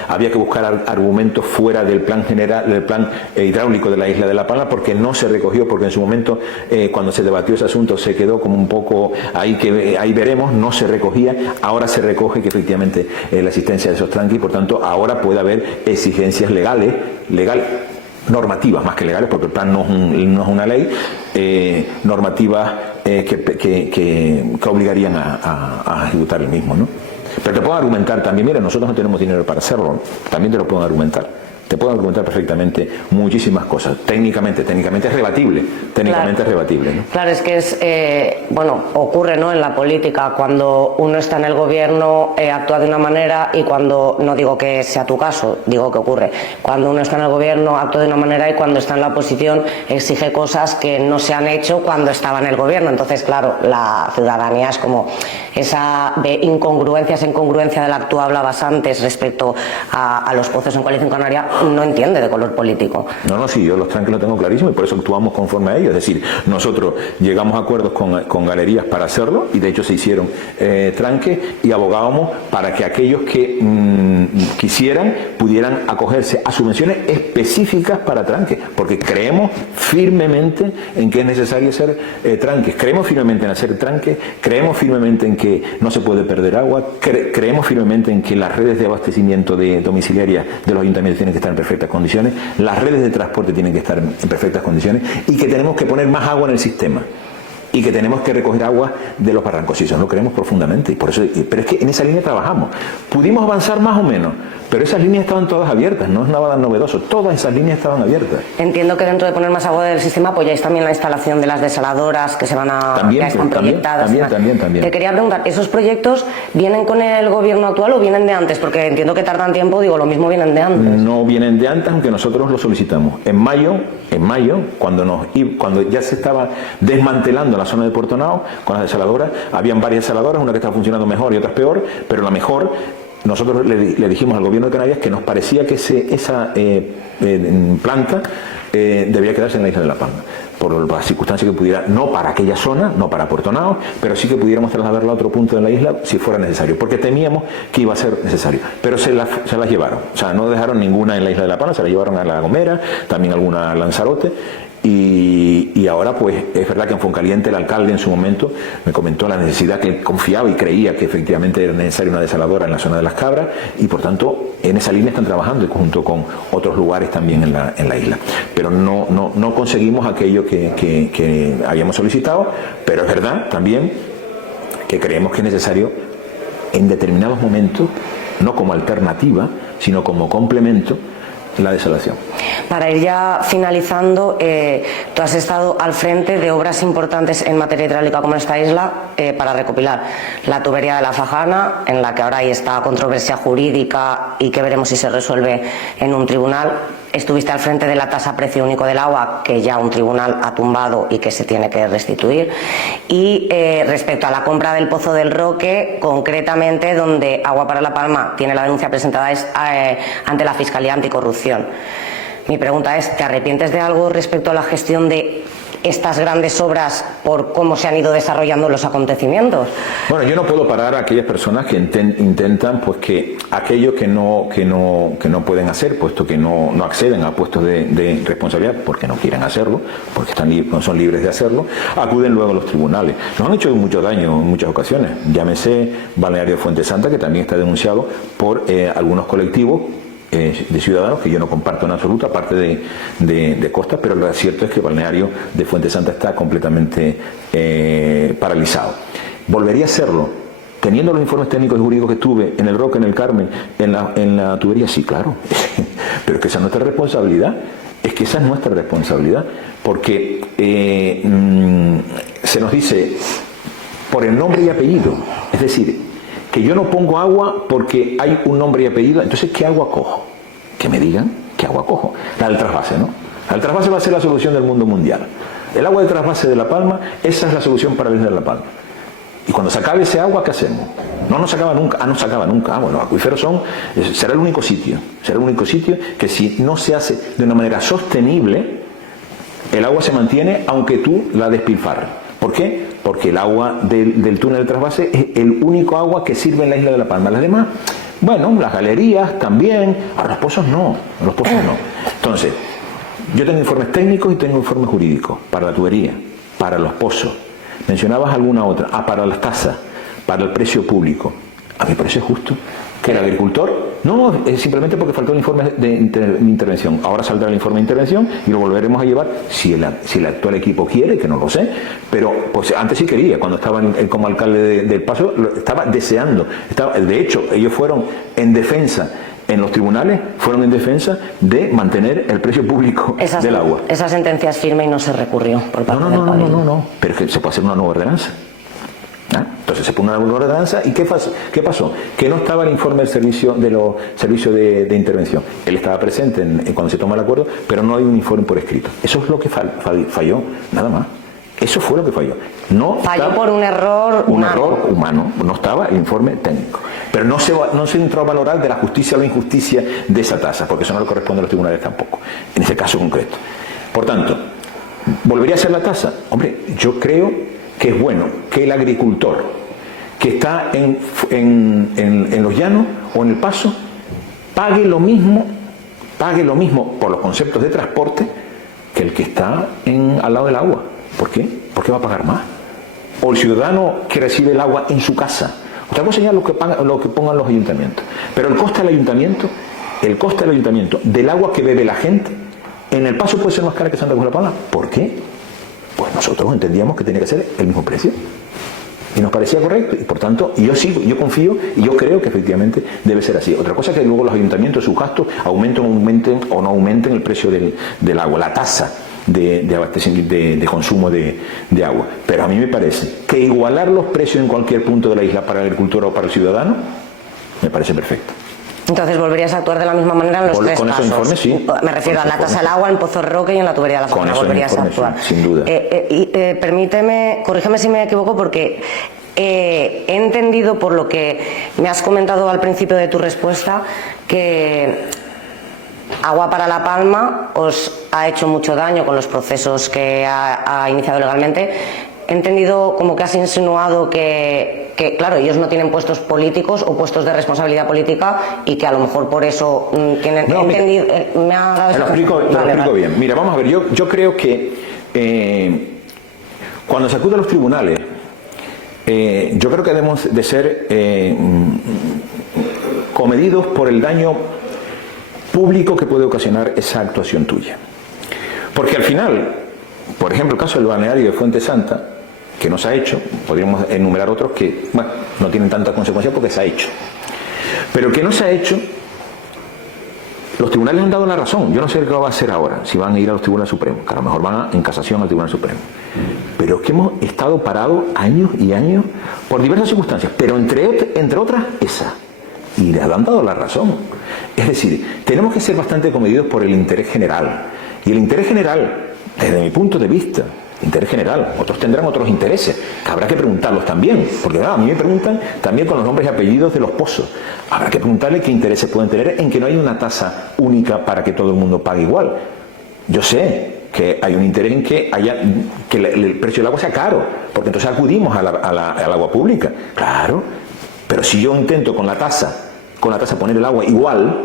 había que buscar argumentos fuera del plan general, del plan hidráulico de la isla de La Palma, porque no se recogió, porque en su momento, cuando se debatió ese asunto, se quedó como un poco ahí veremos, no se recogía. Ahora se recoge que efectivamente la existencia de esos tranques y por tanto ahora puede haber exigencias legales normativas más que legales, porque el plan no es una ley, normativas que obligarían a ejecutar el mismo, ¿no? Pero te puedo argumentar también, mira, nosotros no tenemos dinero para hacerlo, también te lo puedo argumentar. Te puedo argumentar perfectamente muchísimas cosas. Técnicamente es rebatible. Técnicamente es rebatible, ¿no? Claro, es que bueno, ocurre, ¿no?, en la política. Cuando uno está en el gobierno actúa de una manera, y cuando, no digo que sea tu caso, digo que ocurre. Cuando uno está en el gobierno actúa de una manera, y cuando está en la oposición exige cosas que no se han hecho cuando estaba en el gobierno. Entonces, claro, la ciudadanía es como esa de incongruencias en congruencia de la que tú hablabas antes respecto a los pozos en Coalición Canaria. No entiende de color político. No, sí, yo los tranques lo tengo clarísimo y por eso actuamos conforme a ellos. Es decir, nosotros llegamos a acuerdos con galerías para hacerlo, y de hecho se hicieron tranques, y abogábamos para que aquellos que quisieran pudieran acogerse a subvenciones específicas para tranques, porque creemos firmemente en que es necesario hacer tranques, creemos firmemente en hacer tranques, creemos firmemente en que no se puede perder agua, creemos firmemente en que las redes de abastecimiento de domiciliaria de los ayuntamientos tienen que estar en perfectas condiciones, las redes de transporte tienen que estar en perfectas condiciones, y que tenemos que poner más agua en el sistema, y que tenemos que recoger agua de los barrancos. Y eso lo creemos profundamente, y por eso, pero es que en esa línea trabajamos. Pudimos avanzar más o menos, pero esas líneas estaban todas abiertas, no es nada novedoso, todas esas líneas estaban abiertas. Entiendo que dentro de poner más agua del sistema apoyáis también la instalación de las desaladoras que se van a también, que están proyectadas. También. Te quería preguntar, ¿esos proyectos vienen con el gobierno actual o vienen de antes? Porque entiendo que tardan tiempo, digo, lo mismo vienen de antes. No vienen de antes, aunque nosotros lo solicitamos. En mayo, cuando ya se estaba desmantelando la zona de Puerto Nao con las desaladoras, habían varias desaladoras, una que estaba funcionando mejor y otras peor, pero la mejor, nosotros le dijimos al gobierno de Canarias que nos parecía que esa planta debía quedarse en la isla de La Palma, por las circunstancias que pudiera, no para aquella zona, no para Puerto Nao, pero sí que pudiéramos trasladarla a otro punto de la isla si fuera necesario, porque temíamos que iba a ser necesario. Pero se las llevaron, o sea, no dejaron ninguna en la isla de La Palma, se la llevaron a La Gomera, también alguna a Lanzarote. Y ahora, pues, es verdad que en Foncaliente el alcalde en su momento me comentó la necesidad, que él confiaba y creía que efectivamente era necesaria una desaladora en la zona de Las Cabras, y por tanto en esa línea están trabajando junto con otros lugares también en la isla. Pero no conseguimos aquello que habíamos solicitado, pero es verdad también que creemos que es necesario en determinados momentos, no como alternativa, sino como complemento, la desalación. Para ir ya finalizando, tú has estado al frente de obras importantes en materia hidráulica como esta isla, para recopilar la tubería de la Fajana, en la que ahora hay esta controversia jurídica y que veremos si se resuelve en un tribunal. Estuviste al frente de la tasa precio único del agua, que ya un tribunal ha tumbado y que se tiene que restituir. Y respecto a la compra del Pozo del Roque, concretamente donde Agua para La Palma tiene la denuncia presentada es ante la Fiscalía Anticorrupción. Mi pregunta es, ¿te arrepientes de algo respecto a la gestión de estas grandes obras por cómo se han ido desarrollando los acontecimientos? Bueno, yo no puedo parar a aquellas personas que intentan, pues, que aquello que no pueden hacer, puesto que no acceden a puestos de responsabilidad porque no quieren hacerlo, porque son libres de hacerlo, acuden luego a los tribunales. Nos han hecho mucho daño en muchas ocasiones. Llámese Balneario de Fuente Santa, que también está denunciado por algunos colectivos de ciudadanos que yo no comparto en absoluto, aparte de Costa, pero lo cierto es que el balneario de Fuente Santa está completamente paralizado. ¿Volvería a hacerlo teniendo los informes técnicos y jurídicos que tuve en el Roque, en el Carmen, en la tubería? Sí, claro, pero es que esa es nuestra responsabilidad. Es que esa es nuestra responsabilidad, porque se nos dice por el nombre y apellido, es decir, que yo no pongo agua porque hay un nombre y apellido. Entonces, ¿qué agua cojo? Que me digan qué agua cojo. La del trasvase, ¿no? La del trasvase va a ser la solución del mundo mundial. El agua de trasvase de La Palma, esa es la solución para la isla de La Palma. Y cuando se acabe ese agua, ¿qué hacemos? No se acaba nunca. No se acaba nunca. Bueno, los acuíferos será el único sitio. Será el único sitio que, si no se hace de una manera sostenible, el agua se mantiene aunque tú la despilfarres. ¿Por qué? Porque el agua del túnel de trasvase es el único agua que sirve en la isla de La Palma. Las demás, bueno, las galerías también, ahora los pozos no. Entonces, yo tengo informes técnicos y tengo informes jurídicos para la tubería, para los pozos. Mencionabas alguna otra, para las tasas, para el precio público. A mi parece justo que el agricultor No, es simplemente porque faltó el informe de intervención. Ahora saldrá el informe de intervención y lo volveremos a llevar si el actual equipo quiere, que no lo sé, pero pues antes sí quería, cuando estaba como alcalde del Paso, estaba deseando. De hecho, ellos fueron en defensa en los tribunales, fueron en defensa de mantener el precio público del agua. Esa sentencia es firme y no se recurrió por parte del Cabildo. No, pero es que se puede hacer una nueva ordenanza. Entonces se pone una nueva ordenanza y ¿qué pasó? Que no estaba el informe del servicio de intervención. Él estaba presente cuando se toma el acuerdo, pero no hay un informe por escrito. Eso es lo que falló, nada más. Eso fue lo que falló. Falló por un error humano. No estaba el informe técnico. Pero no se entró a valorar de la justicia o la injusticia de esa tasa, porque eso no le corresponde a los tribunales tampoco, en ese caso concreto. Por tanto, ¿volvería a ser la tasa? Hombre, yo creo que es bueno que el agricultor que está en los llanos o en el Paso pague lo mismo por los conceptos de transporte que el que está al lado del agua. ¿Por qué? ¿Por qué va a pagar más? O el ciudadano que recibe el agua en su casa. Otra cosa ya lo que pongan los ayuntamientos. Pero el coste del ayuntamiento del agua que bebe la gente, en el Paso puede ser más cara que Santa Cruz de la Palma. ¿Por qué? Pues nosotros entendíamos que tenía que ser el mismo precio. Y nos parecía correcto. Y por tanto, yo confío y yo creo que efectivamente debe ser así. Otra cosa es que luego los ayuntamientos, sus gastos, aumenten o no aumenten el precio del agua, la tasa de consumo de agua. Pero a mí me parece que igualar los precios en cualquier punto de la isla para el agricultor o para el ciudadano, me parece perfecto. Entonces volverías a actuar de la misma manera en los tres casos. Esos informes, sí. Me refiero a la tasa del agua, en Pozo Roque y en la tubería de la Fontana. Volverías a actuar. Sí, sin duda. Permíteme, corrígeme si me equivoco, porque he entendido por lo que me has comentado al principio de tu respuesta que Agua para La Palma os ha hecho mucho daño con los procesos que ha iniciado legalmente. He entendido como que has insinuado que, claro, ellos no tienen puestos políticos o puestos de responsabilidad política y que a lo mejor por eso tienen... No, me ha dado te lo explico bien. Mira, vamos a ver, yo creo que cuando se acude a los tribunales, yo creo que debemos de ser comedidos por el daño público que puede ocasionar esa actuación tuya. Porque al final, por ejemplo, el caso del balneario de Fuente Santa, que no se ha hecho, podríamos enumerar otros que, bueno, no tienen tanta consecuencia porque se ha hecho. Pero el que no se ha hecho, los tribunales han dado la razón. Yo no sé qué va a hacer ahora, si van a ir a los tribunales supremos, que a lo mejor van en casación al Tribunal Supremo. Pero es que hemos estado parados años y años por diversas circunstancias, pero entre otras esa. Y les han dado la razón. Es decir, tenemos que ser bastante comedidos por el interés general. Y el interés general, desde mi punto de vista, interés general, otros tendrán otros intereses, que habrá que preguntarlos también, porque a mí me preguntan también con los nombres y apellidos de los pozos. Habrá que preguntarle qué intereses pueden tener en que no haya una tasa única para que todo el mundo pague igual. Yo sé que hay un interés en que el precio del agua sea caro, porque entonces acudimos al agua pública. Claro, pero si yo intento con la tasa poner el agua igual,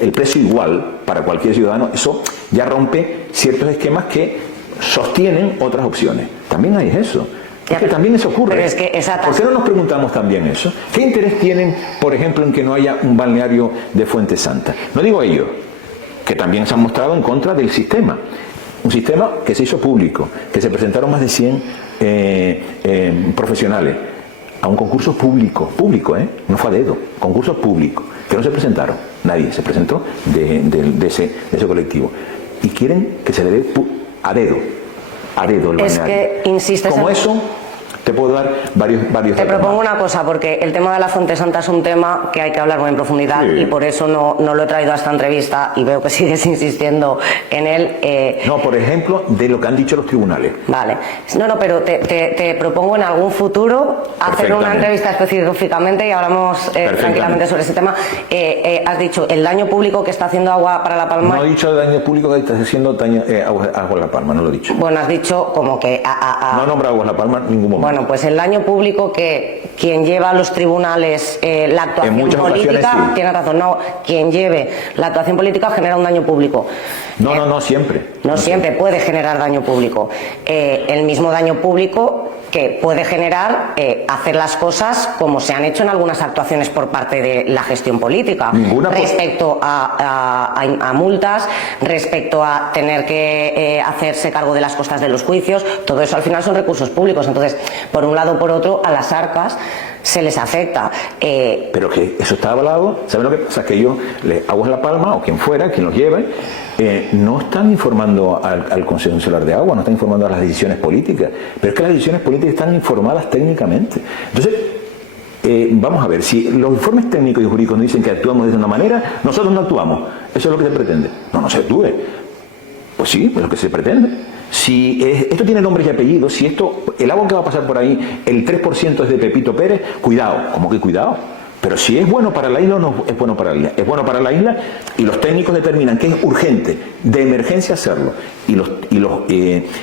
el precio igual para cualquier ciudadano, eso ya rompe ciertos esquemas que sostienen otras opciones. También hay eso. Es que también eso ocurre. Pero es que esa tasa... ¿Por qué no nos preguntamos también eso? ¿Qué interés tienen, por ejemplo, en que no haya un balneario de Fuente Santa? No digo ellos, que también se han mostrado en contra del sistema. Un sistema que se hizo público, que se presentaron más de 100 profesionales a un concurso público, no fue a dedo, concurso público, que no se presentaron, nadie se presentó de ese colectivo. Y quieren que se le dé a dedo el balneario. Es que insistes como eso, te puedo dar varios Te propongo una cosa, porque el tema de la Fuente Santa es un tema que hay que hablar muy en profundidad, sí. Y por eso no lo he traído a esta entrevista y veo que sigues insistiendo en él. No, por ejemplo, de lo que han dicho los tribunales. Vale. No, pero te propongo en algún futuro hacer una entrevista específicamente y hablamos tranquilamente sobre ese tema. Has dicho el daño público que está haciendo Agua para La Palma. No he dicho el daño público que está haciendo Agua para La Palma, no lo he dicho. Bueno, has dicho como que... No he nombrado Agua para La Palma en ningún momento. Bueno, pues el daño público que quien lleva a los tribunales la actuación política, sí. Tiene razón, no, quien lleve la actuación política genera un daño público. No siempre. No siempre puede generar daño público. El mismo daño público que puede generar hacer las cosas como se han hecho en algunas actuaciones por parte de la gestión política, respecto a multas, respecto a tener que hacerse cargo de las costas de los juicios. Todo eso al final son recursos públicos, entonces por un lado o por otro a las arcas se les afecta. Pero que eso está avalado. ¿Saben lo que pasa? Que ellos, Aguas La Palma o quien fuera, quien los lleve, no están informando al Consejo Insular de Agua, no están informando a las decisiones políticas, pero es que las decisiones políticas están informadas técnicamente. Entonces, vamos a ver, si los informes técnicos y jurídicos nos dicen que actuamos de una manera, nosotros no actuamos. Eso es lo que se pretende. No se actúe. Pues sí, pues lo que se pretende. Si esto tiene nombres y apellidos, si el agua que va a pasar por ahí, el 3% es de Pepito Pérez, cuidado. ¿Cómo que cuidado? Pero si es bueno para la isla o no es bueno para la isla. Es bueno para la isla y los técnicos determinan que es urgente, de emergencia hacerlo. Y los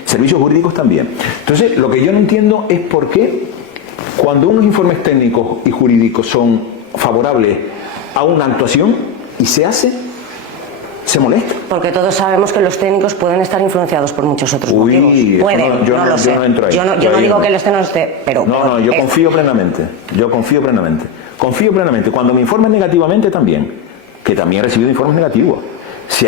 servicios jurídicos también. Entonces, lo que yo no entiendo es por qué cuando unos informes técnicos y jurídicos son favorables a una actuación y se hace, se molesta. Porque todos sabemos que los técnicos pueden estar influenciados por muchos otros motivos. Pueden, yo no lo sé. Yo no digo que el no esté, pero... No, yo confío plenamente. Yo confío plenamente. Confío plenamente. Cuando me informan negativamente también, que también he recibido informes negativos. Si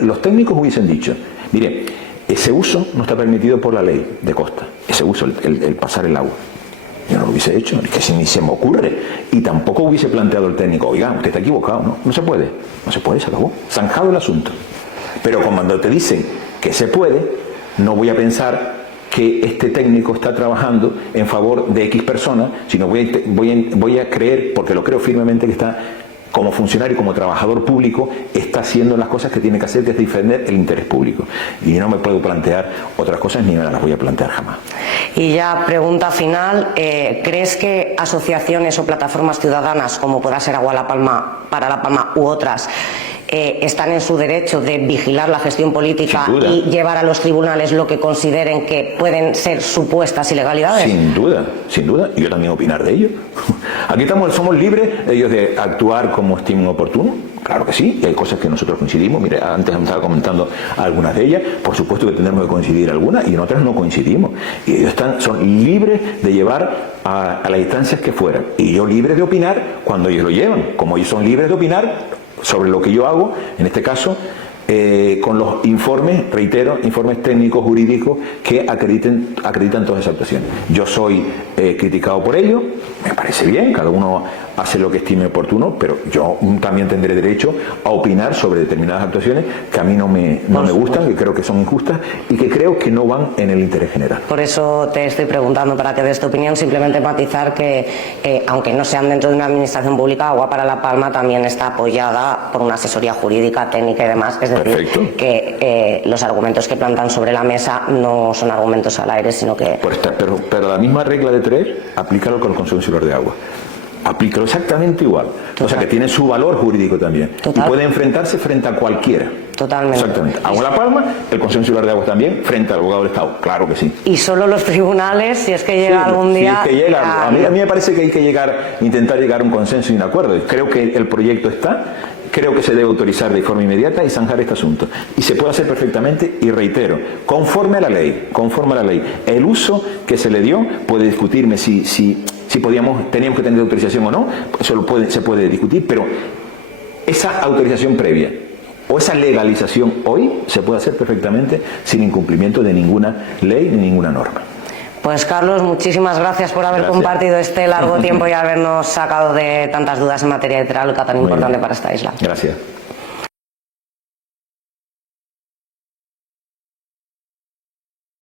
los técnicos hubiesen dicho, mire, ese uso no está permitido por la ley de costa, ese uso, el pasar el agua. Yo no lo hubiese hecho, es que ni se me ocurre. Y tampoco hubiese planteado el técnico, oiga, usted está equivocado, no se puede, se acabó, zanjado el asunto. Pero cuando te dicen que se puede, no voy a pensar que este técnico está trabajando en favor de X persona, sino voy a creer, porque lo creo firmemente, que está como funcionario, como trabajador público, está haciendo las cosas que tiene que hacer, que es defender el interés público. Y no me puedo plantear otras cosas ni me las voy a plantear jamás. Y ya pregunta final, ¿crees que asociaciones o plataformas ciudadanas, como pueda ser Agua La Palma, para La Palma u otras, están en su derecho de vigilar la gestión política y llevar a los tribunales lo que consideren que pueden ser supuestas ilegalidades? Sin duda, y yo también opinar de ello. Aquí somos libres ellos de actuar como estimen oportuno, claro que sí, y hay cosas que nosotros coincidimos. Mire, antes me estaba comentando algunas de ellas, por supuesto que tendremos que coincidir algunas y en otras no coincidimos. Y ellos son libres de llevar a las instancias que fueran. Y yo libre de opinar cuando ellos lo llevan, como ellos son libres de opinar sobre lo que yo hago, en este caso, con los informes, reitero, informes técnicos, jurídicos, que acreditan todas esas actuaciones. Yo soy criticado por ello, me parece bien, cada uno hace lo que estime oportuno, pero yo también tendré derecho a opinar sobre determinadas actuaciones que a mí no me gustan, que creo que son injustas y que creo que no van en el interés general. Por eso te estoy preguntando para que des tu opinión, simplemente matizar que, aunque no sean dentro de una administración pública, Agua para La Palma también está apoyada por una asesoría jurídica, técnica y demás, es decir, que los argumentos que plantan sobre la mesa no son argumentos al aire, sino que... Pero la misma regla de 3, aplícalo con el Consejo Insular de Agua. Aplícalo exactamente igual. Total. O sea, que tiene su valor jurídico también. Total. Y puede enfrentarse frente a cualquiera. Totalmente. Exactamente. Agua La Palma, el Consejo Insular de Aguas también, frente al abogado del Estado. Claro que sí. Y solo los tribunales, si es que llega algún día... Si es que llega, a mí me parece que hay que intentar llegar a un consenso y un acuerdo. Creo que el proyecto está, creo que se debe autorizar de forma inmediata y zanjar este asunto. Y se puede hacer perfectamente, y reitero, conforme a la ley. El uso que se le dio puede discutirme si teníamos que tener autorización o no, eso se puede discutir, pero esa autorización previa o esa legalización hoy se puede hacer perfectamente sin incumplimiento de ninguna ley ni ninguna norma. Pues Carlos, muchísimas gracias por haber compartido este largo tiempo y habernos sacado de tantas dudas en materia hidráulica tan importante para esta isla. Gracias.